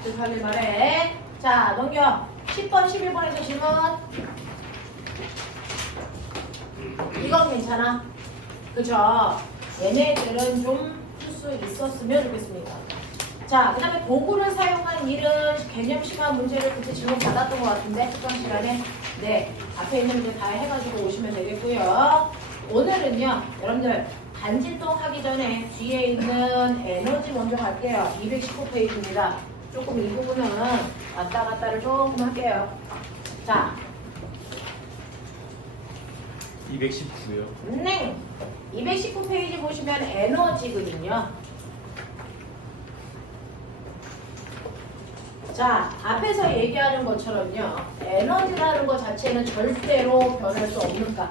득하길 말해. 자, 넘겨. 10번, 11번에서 질문. 이건 괜찮아. 그죠? 얘네들은 좀 풀 수 있었으면 좋겠습니다. 자, 그 다음에 도구를 사용한 일은 개념 시간 문제를 그때 질문 받았던 것 같은데 특강 시간에 네, 앞에 있는 문제 다 해가지고 오시면 되겠고요. 오늘은요, 여러분들 반질동 하기 전에 뒤에 있는 에너지 먼저 갈게요. 219페이지입니다. 조금 이 부분은 왔다 갔다를 조금 할게요. 자, 219요. 219페이지 보시면 에너지거든요. 자, 앞에서 얘기하는 것처럼요. 에너지라는 것 자체는 절대로 변할 수 없는 값.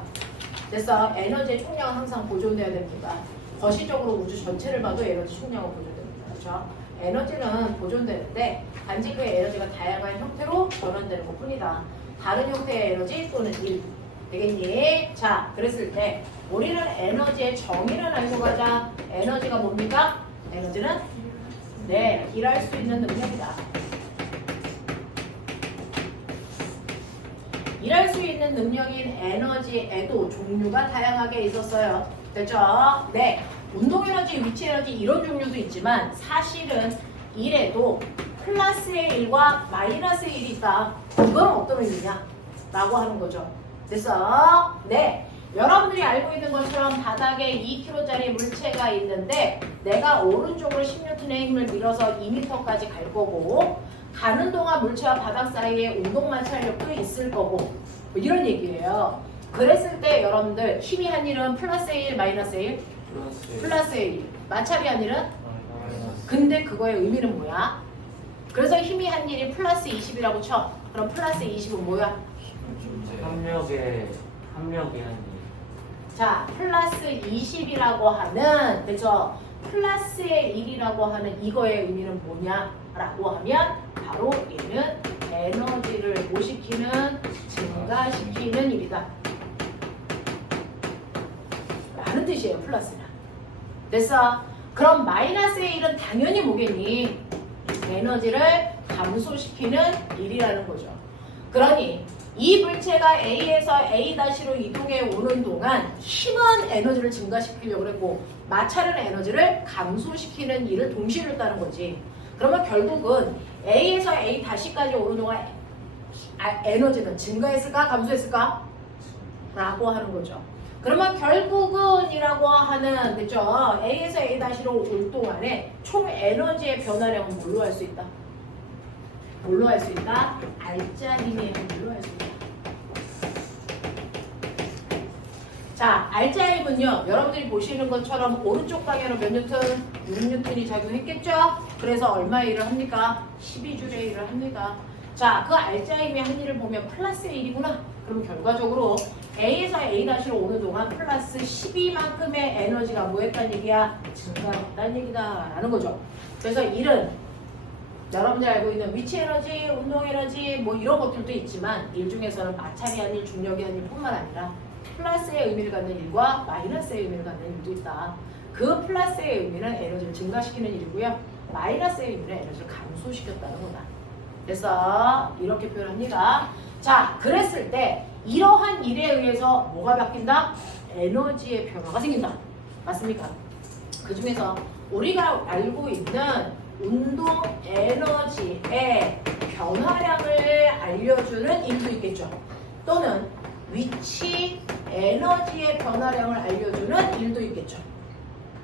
그래서 에너지의 총량은 항상 보존돼야 됩니다. 거시적으로 우주 전체를 봐도 에너지 총량은 보존됩니다. 그렇죠? 에너지는 보존되는데 단지 그의 에너지가 다양한 형태로 변환되는 것뿐이다. 다른 형태의 에너지 또는 일. 되겠니? 자, 그랬을 때 우리는 에너지의 정의를 알고 가자. 에너지가 뭡니까? 에너지는 네, 일할 수 있는 능력이다. 일할 수 있는 능력인 에너지에도 종류가 다양하게 있었어요. 됐죠? 네, 운동에너지, 위치에너지 이런 종류도 있지만 사실은 일에도 플러스의 1과 마이너스의 1이 있다. 이건 어떤 의미냐? 라고 하는 거죠. 됐어? 네. 여러분들이 알고 있는 것처럼 바닥에 2kg짜리 물체가 있는데 내가 오른쪽으로 10N의 힘을 밀어서 2m까지 갈 거고 가는 동안 물체와 바닥 사이에 운동 마찰력도 있을 거고 뭐 이런 얘기예요. 그랬을 때 여러분들 힘이 한 일은 플러스의 1, 마이너스의 1? 플러스의 1. 마찰이 한 일은? 근데 그거의 의미는 뭐야? 그래서 힘이 한 일이 플러스 20이라고 쳐. 그럼 플러스 20은 뭐야? 합력의 한 일. 자, 플러스 20이라고 하는, 그죠? 플러스의 1이라고 하는 이거의 의미는 뭐냐라고 하면 바로 얘는 에너지를 뭐 시키는, 증가시키는 일이다. 라는 뜻이에요, 플러스는. 됐어? 그럼 마이너스의 1은 당연히 뭐겠니? 에너지를 감소시키는 일이라는 거죠. 그러니 이 물체가 A에서 A-로 이동해 오는 동안 힘은 에너지를 증가시키려고 했고 마찰은 에너지를 감소시키는 일을 동시에 했다는 거지. 그러면 결국은 A에서 A-까지 오는 동안 에너지는 증가했을까 감소했을까? 라고 하는 거죠. 그러면 결국은 이라고 하는 됐죠? A에서 A-로 올 동안에 총 에너지의 변화량은 뭘로 할 수 있다? 뭘로 할 수 있다? 알짜 힘의 뭘로 할 수 있다? 자, 알짜 힘은요. 여러분들이 보시는 것처럼 오른쪽 방향으로 몇 뉴턴? 6뉴턴이 작용했겠죠? 그래서 얼마 일을 합니까? 12줄의 일을 합니다. 자, 그 알짜 힘의 한 일을 보면 플러스의 1이구나. 그럼 결과적으로 A에서 A-로 오는 동안 플러스 12만큼의 에너지가 뭐 했다는 얘기야? 증가했다는 얘기다 라는 거죠. 그래서 일은 여러분들이 알고 있는 위치 에너지, 운동 에너지 뭐 이런 것들도 있지만 일 중에서는 마찰이 아닌 중력이 아닌 뿐만 아니라 플러스의 의미를 갖는 일과 마이너스의 의미를 갖는 일도 있다. 그 플러스의 의미는 에너지를 증가시키는 일이고요. 마이너스의 의미는 에너지를 감소시켰다는 거다. 그래서 이렇게 표현합니다. 자, 그랬을 때 이러한 일에 의해서 뭐가 바뀐다? 에너지의 변화가 생긴다. 맞습니까? 그 중에서 우리가 알고 있는 운동 에너지의 변화량을 알려주는 일도 있겠죠. 또는 위치 에너지의 변화량을 알려주는 일도 있겠죠.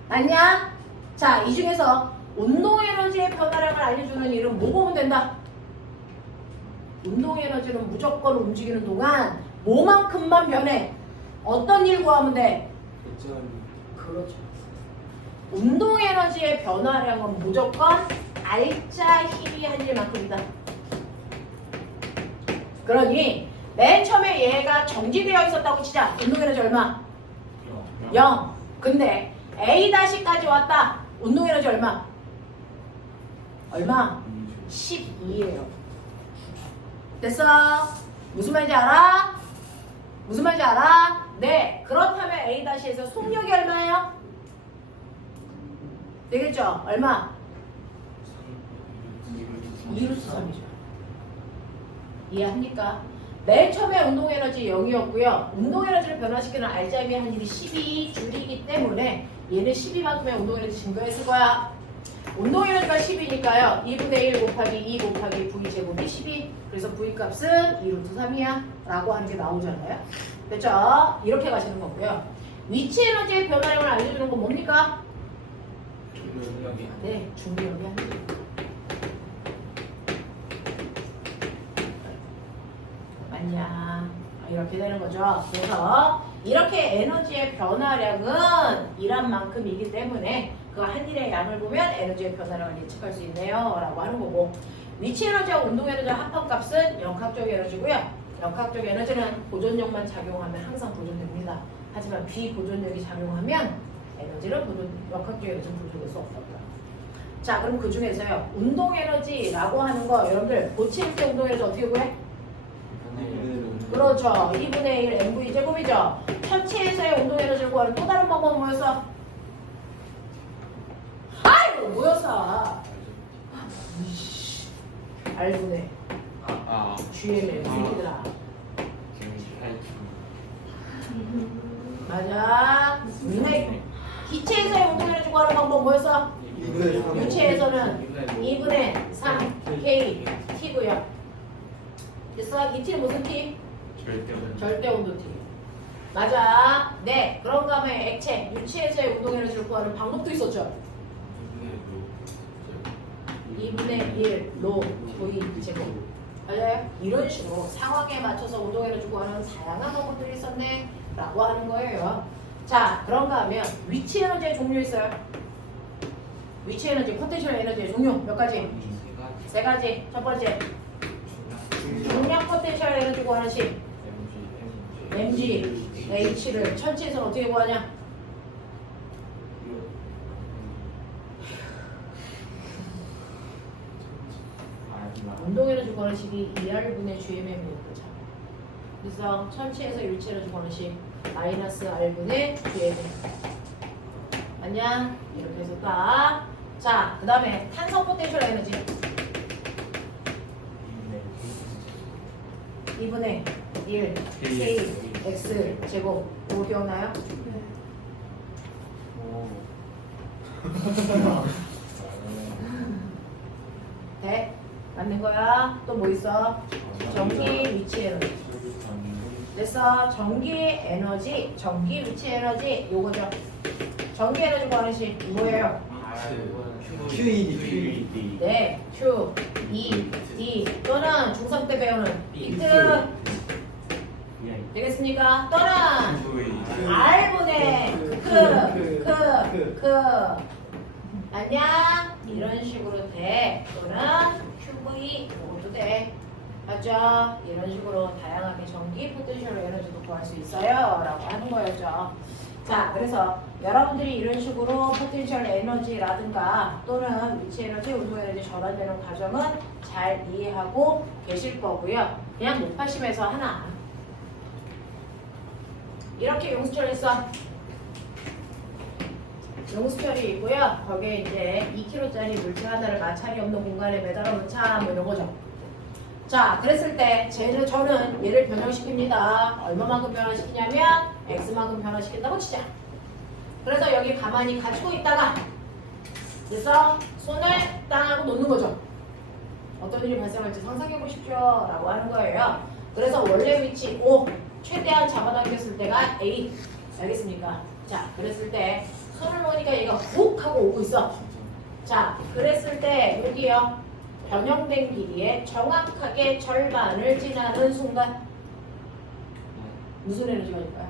맞냐? 자, 이 중에서 운동 에너지의 변화량을 알려주는 일은 뭐 보면 된다? 운동 에너지는 무조건 움직이는 동안 뭐만큼만 변해? 어떤 일 구하면 돼? 그렇죠. 운동 에너지의 변화량은 무조건 알짜 힘이 한 일만큼이다. 그러니 맨 처음에 얘가 정지되어 있었다고 치자. 운동 에너지 얼마? 0. 근데 A-까지 왔다. 운동 에너지 얼마? 얼마? 12예요. 됐어? 무슨 말인지 알아? 무슨 말인지 알아? 네. 그렇다면 A-에서 속력이 얼마예요? 되겠죠? 얼마? 2루트 3이죠. 이해합니까? 맨 처음에 운동에너지 0이었고요. 운동에너지를 변화시키는 알짜임의 한 일이 12줄이기 때문에 얘는 12만큼의 운동에너지 증가했을 거야. 운동에너지가 10이니까요. 2분의 1 곱하기 2 곱하기 V제곱이 12. 그래서 V값은 2루트 3이야. 라고 하는 게 나오잖아요. 됐죠? 이렇게 가시는 거고요. 위치 에너지의 변화량을 알려주는 건 뭡니까? 네, 중력이 한 일. 맞냐? 이렇게 되는 거죠. 그래서 이렇게 에너지의 변화량은 일한 만큼이기 때문에 그 한 일의 양을 보면 에너지의 변화량을 예측할 수 있네요. 라고 하는 거고, 위치 에너지와 운동 에너지의 합성값은 역학적 에너지고요. 역학적 에너지는 보존력만 작용하면 항상 보존됩니다. 하지만 비보존력이 작용하면 에너지를 역학적 에너지는 보존될 수 없다고요. 자, 그럼 그 중에서요, 운동 에너지라고 하는 거 여러분들 고칠 때 운동 에너지 어떻게 구해? 그렇죠. 2분의 1 mv 제곱이죠. 천체에서의 운동 에너지를 구하는 또 다른 방법은 뭐였어? 아이고, 뭐였어? R분의 GM의 새끼들아. 맞아. 기체에서의 운동 에너지 구하는 방법 뭐였어? 유체에서는 2분의 3K T고요. 됐어? 이 T는 무슨 T? 절대 온도 T. 맞아. 네. 그런가 하면 액체, 유체에서의 운동 에너지를 구하는 방법도 있었죠. 2분의 1 로 V 제곱. 맞아요? 이런 식으로 상황에 맞춰서 운동 에너지 구하는 다양한 방법들이 있었네. 라고 하는 거예요. 자, 그런가 하면 위치 에너지의 종류 있어요. 위치 에너지, 포텐셜 에너지의 종류 몇 가지? 세 가지. 첫 번째, 중력 포텐셜 에너지 구하는 식 mg, h를 천체에서는 어떻게 구하냐? 운동 에너지 구하는 식이 2R분의 GMM이었죠. 그래서 천체에서 일체 에너지 구하는 식 마이너스 R분의 GMM. 맞냐? 이렇게 해서 딱. 자, 그 다음에 탄성 포텐셜 에너지 2분의 1 K X 제곱. 이거 기억나요? 오. 돼? 맞는 거야? 또 뭐 있어? 전기 위치 에너지. 됐어. 전기 에너지, 전기 위치 에너지 요거죠. 전기 에너지 구하는 식 뭐예요? QED. 네, Q, E, D 또는 중3 때 배우는 비트 되겠습니까? 또는 R분의 아니야? 이런 식으로 돼. 또는 QV 이것도 돼. 맞죠? 이런 식으로 다양하게 전기 포텐셜 에너지도 구할 수 있어요 라고 하는 거였죠. 자, 그래서 여러분들이 이런 식으로 포텐셜 에너지라든가 또는 위치 에너지, 운동 에너지 전환되는 과정은 잘 이해하고 계실 거고요. 그냥 목파심에서 하나 이렇게 용수철 있어. 용수철이 있고요. 거기에 이제 2kg짜리 물체 하나를 마찰이 없는 공간에 매달아 놓자 뭐 이런 거죠. 자, 그랬을 때 저는 얘를 변형시킵니다. 얼마만큼 변화시키냐면 x만큼 변화시킨다고 치자. 그래서 여기 가만히 가지고 있다가 그래서 손을 땅 하고 놓는 거죠. 어떤 일이 발생할지 상상해 보십시오 라고 하는 거예요. 그래서 원래 위치 O 최대한 잡아당겼을 때가 A. 알겠습니까? 자, 그랬을 때 손을 놓으니까 얘가 훅 하고 오고 있어. 자, 그랬을 때 여기요. 변형된 길이의 정확하게 절반을 지나는 순간 무슨 에너지가 될까요?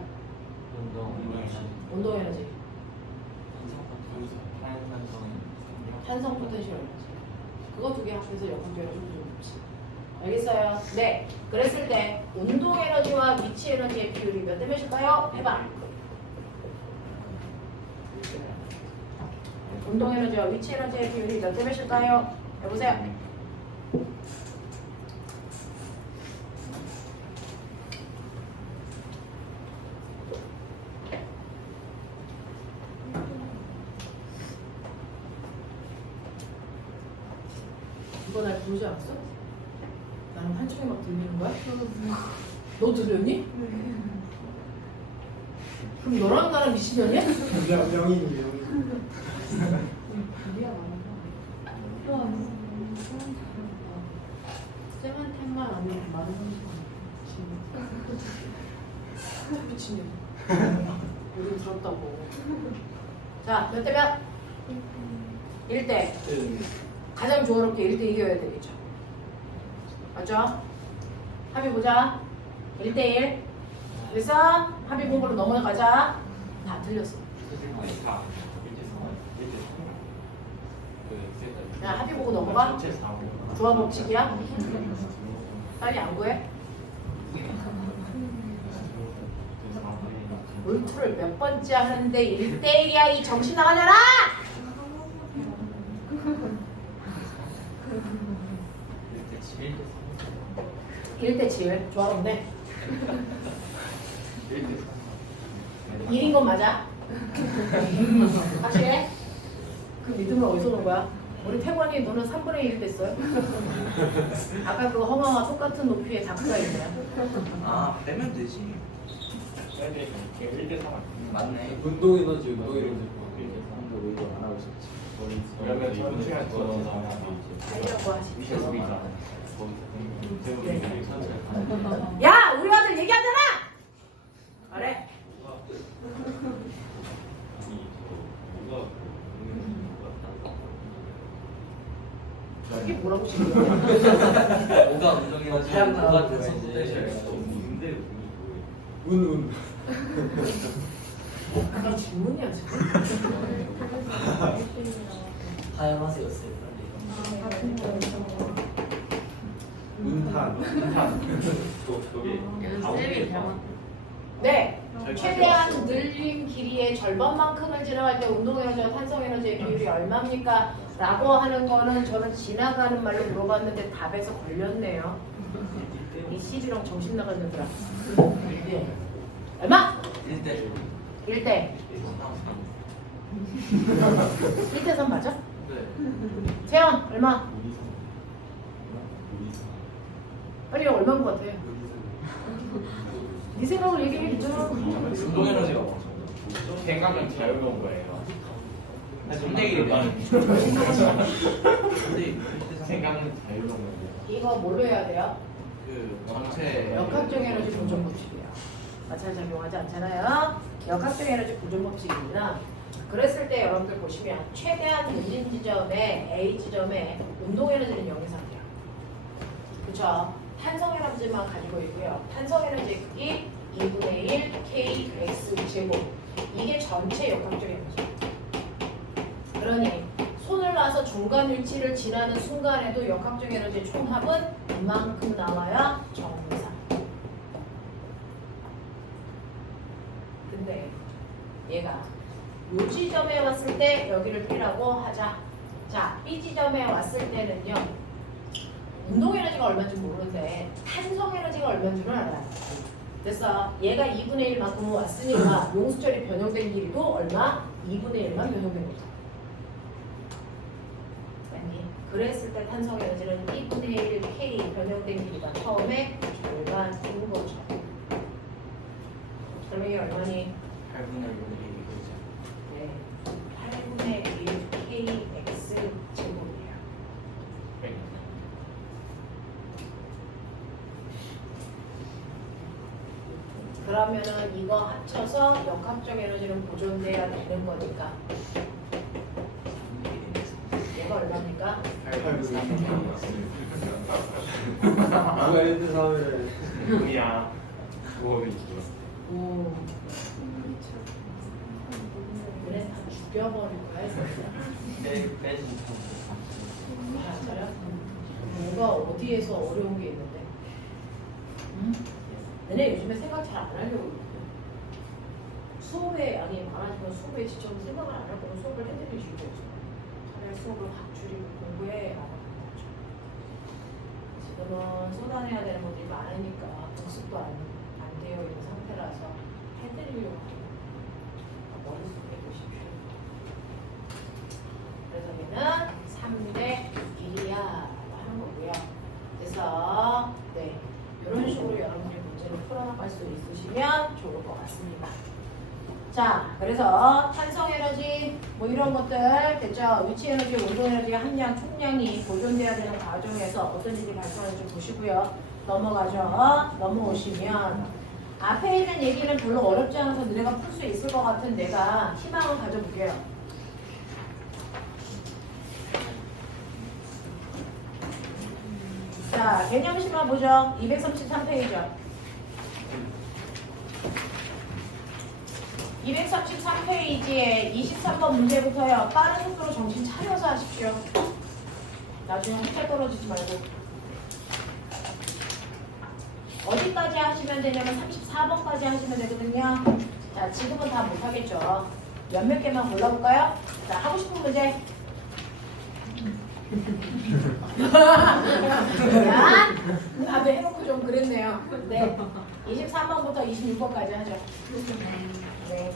운동 에너지. 탄성 포텐셜 에너지. 그거 두 개 합해서 역학적 에너지 좀 높지. 알겠어요? 네. 그랬을 때 운동 에너지와 위치 에너지의 비율이 몇 대 몇일까요? 해봐. 운동 에너지와 위치 에너지의 비율이 몇 대 몇일까요? 해보세요. 이거 날 부르지 않았어? 나는 한쪽에 막 들리는 거야? 너 들렸니? 그럼 너랑 나랑 미친년이야? 명인이. 쌤한테만 아니면 많은 사람한테 미친년. 우리 들었다고. 자, 몇 대 몇? 1대. 가장 조화롭게 1대 이겨야 되겠죠. 맞죠? 합의 보자. 1대1. 그래서 합의 공부로 넘어가자. 다 틀렸어. 야, 합의 보고 넘어가. 조화 법칙이야. 빨리 안 구해. 울트를 몇 번째 하는데 1대1이야 이 정신 나가려라! 1대7 조화롭네. 1인 건 맞아? 확실해? 그 믿음을 어디서 온 거야? 우리 태관이 너는 3분의 1 됐어요? 아까 그 허망과 똑같은 높이의 다크가 있네요. 아 빼면 되지. 1대 3 맞네. 운동 에너지, 운동 에너지. 그러면 전체가 하려고 하십시오. 네. 야! 우리 아들 얘기하잖아! 그래. 이게 뭐라고 지금 뭐가 운동이라지 뭐가 대성 포텐셜. 운. 그게 질문이야 지금. 하얀하세요어요 운탄. 쌤이 잘못 네. 최대한 늘린 길이의 절반만큼을 지나갈 때 운동 에너지와 탄성 에너지의 비율이 얼마입니까? 라고 하는 거는 저는 지나가는 말로 물어봤는데 답에서 걸렸네요. 이 CG랑 정신 나간 놈들아. 네. 얼마? 1대 1대. 1대 3 맞아? 네. 세연 얼마? 빨리 얼마인 것 같아? 네 생각을 얘기해 주잖아. 운동 에너지가 뭐? 생각은 자유로운 거예요. 근데 이게 생각은 자유로운 거예요. 이거 뭘로 해야 돼요? 그 전체 역학적 에너지 보존 법칙이에요. 마찰 작용하지 않잖아요. 역학적 에너지 보존 법칙입니다. 그랬을 때 여러분들 보시면 최대한 문진 지점에 A 지점에 운동 에너지는 0 이상이에요. 그렇죠? 탄성 에너지만 가지고 있고요. 탄성 에너지 크기 2분의 1 kx 제곱. 이게 전체 역학적 에너지. 그러니 손을 놔서 중간 위치를 지나는 순간에도 역학적 에너지의 총합은 이만큼 나와야 정상. 근데 얘가 이 지점에 왔을 때 여기를 P라고 하자. 자, 이 지점에 왔을 때는요. 운동 에너지가 얼마인지 모르는데 탄성 에너지가 얼마인 줄은 알아요. 그래서 얘가 2분의 1만큼 왔으니까 용수철이 변형된 길이도 얼마? 2분의 1만 변형된 거죠. 아니, 그랬을 때 탄성 에너지는 2분의 1 K 변형된 길이가 처음에 절반인 거죠. 그럼 이게 얼마니? 8분의 1분의 1 그죠? 네, 8분의 1 KX 제곱이에요. 그러면은 이거 합쳐서 역학적 에너지는 보존돼야 되는 거니까 얘가 얼마입니까? 누가 1대 3을 뭐야? 그거 있죠. 오. 그래 다 죽여버릴 거야 진짜. 빼지 맞아요? 뭐가 어디에서 어려운 게 있는데? 응? 얘네 요즘에 생각 잘 안 하려고 그러거든. 수업에 아니 많아지면 수업에 지쳐서 생각을 안 하고 수업을 해드리시고 차라리 수업을 확 줄이고 공부해 라고 하는 거죠. 지금은 쏟아내야 되는 것들이 많으니까 복습도 안 되어 있는 상태라서 해드리려고 하는 머릿속에 보십시오. 그래서 얘는 3대 1이야 하는 거고요. 그래서 네 이런 식으로 여러분들이 문제를 풀어나갈 수 있으시면 좋을 것 같습니다. 자, 그래서 탄성 에너지 뭐 이런 것들 됐죠? 위치 에너지, 온도 에너지 함량, 총량이 보존돼야 되는 과정에서 어떤 일이 발생하는지 보시고요. 넘어가죠. 넘어오시면 앞에 있는 얘기는 별로 어렵지 않아서 너네가 풀 수 있을 것 같은 내가 희망을 가져볼게요. 자, 개념 심화 보죠. 233페이지요. 233페이지에 23번 문제부터요. 빠른 속도로 정신 차려서 하십시오. 나중에 한차 떨어지지 말고. 어디까지 하시면 되냐면 34번까지 하시면 되거든요. 자, 지금은 다 못하겠죠. 몇몇 개만 골라볼까요? 자, 하고 싶은 문제. 야, 나도 해놓고 좀 그랬네요. 네, 23번부터 26번까지 하죠. 네.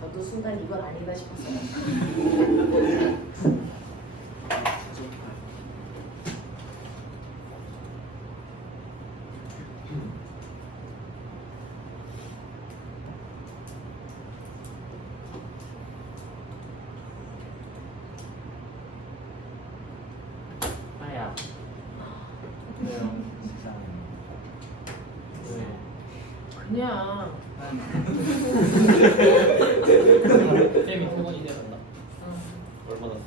저도 순간 이건 아니다 싶었어요. 아야. 왜요? 왜? 그냥 쌤이 2번이 되었나? 응. 얼마나 쌤?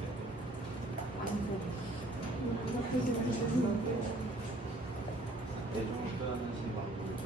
대중표현하신 방법을 좀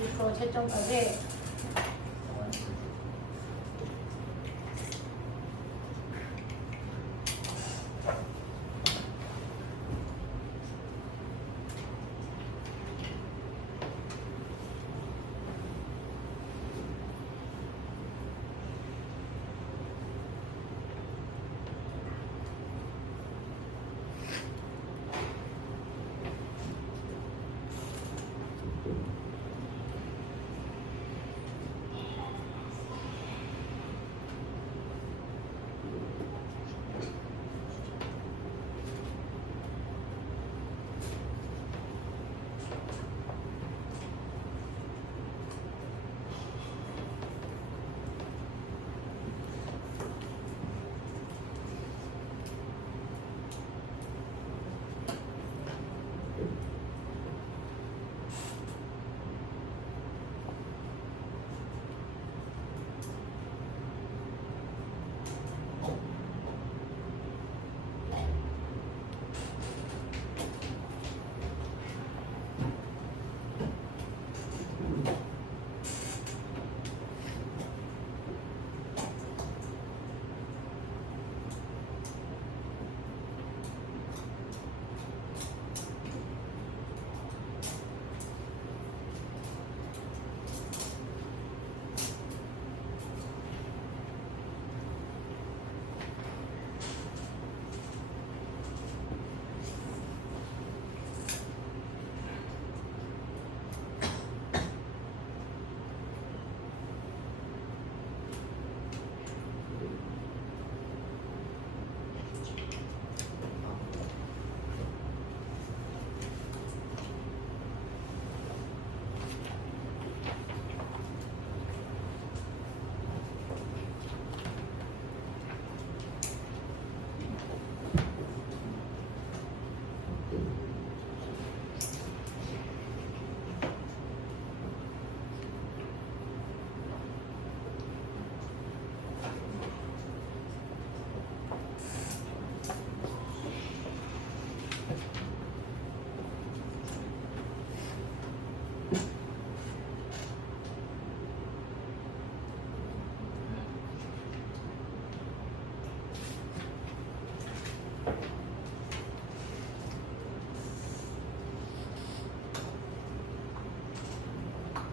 이거 채점까지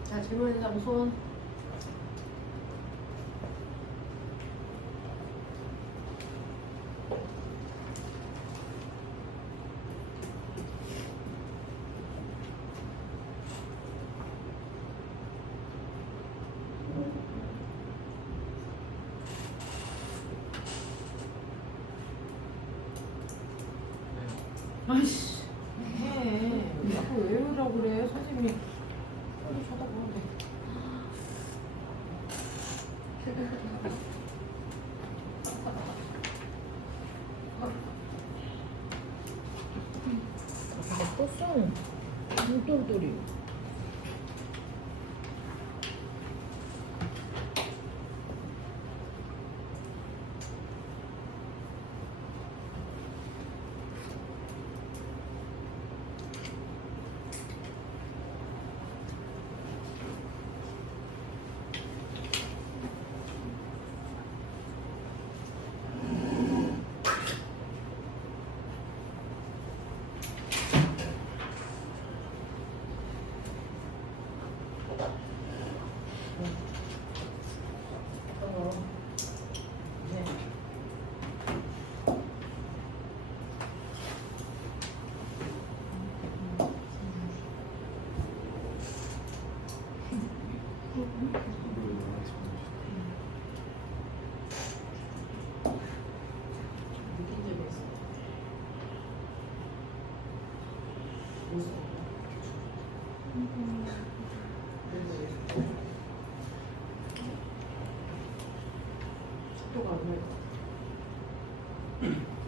자, 질문의 장손. 아이씨, 해. 자꾸 외우라고 그래, 선생님이. 빨리 쳐다보는데. 아, 또 써. 물돌돌이. 네. 느낀 적이 있어. 무슨? 속도가 안 날 것 같아.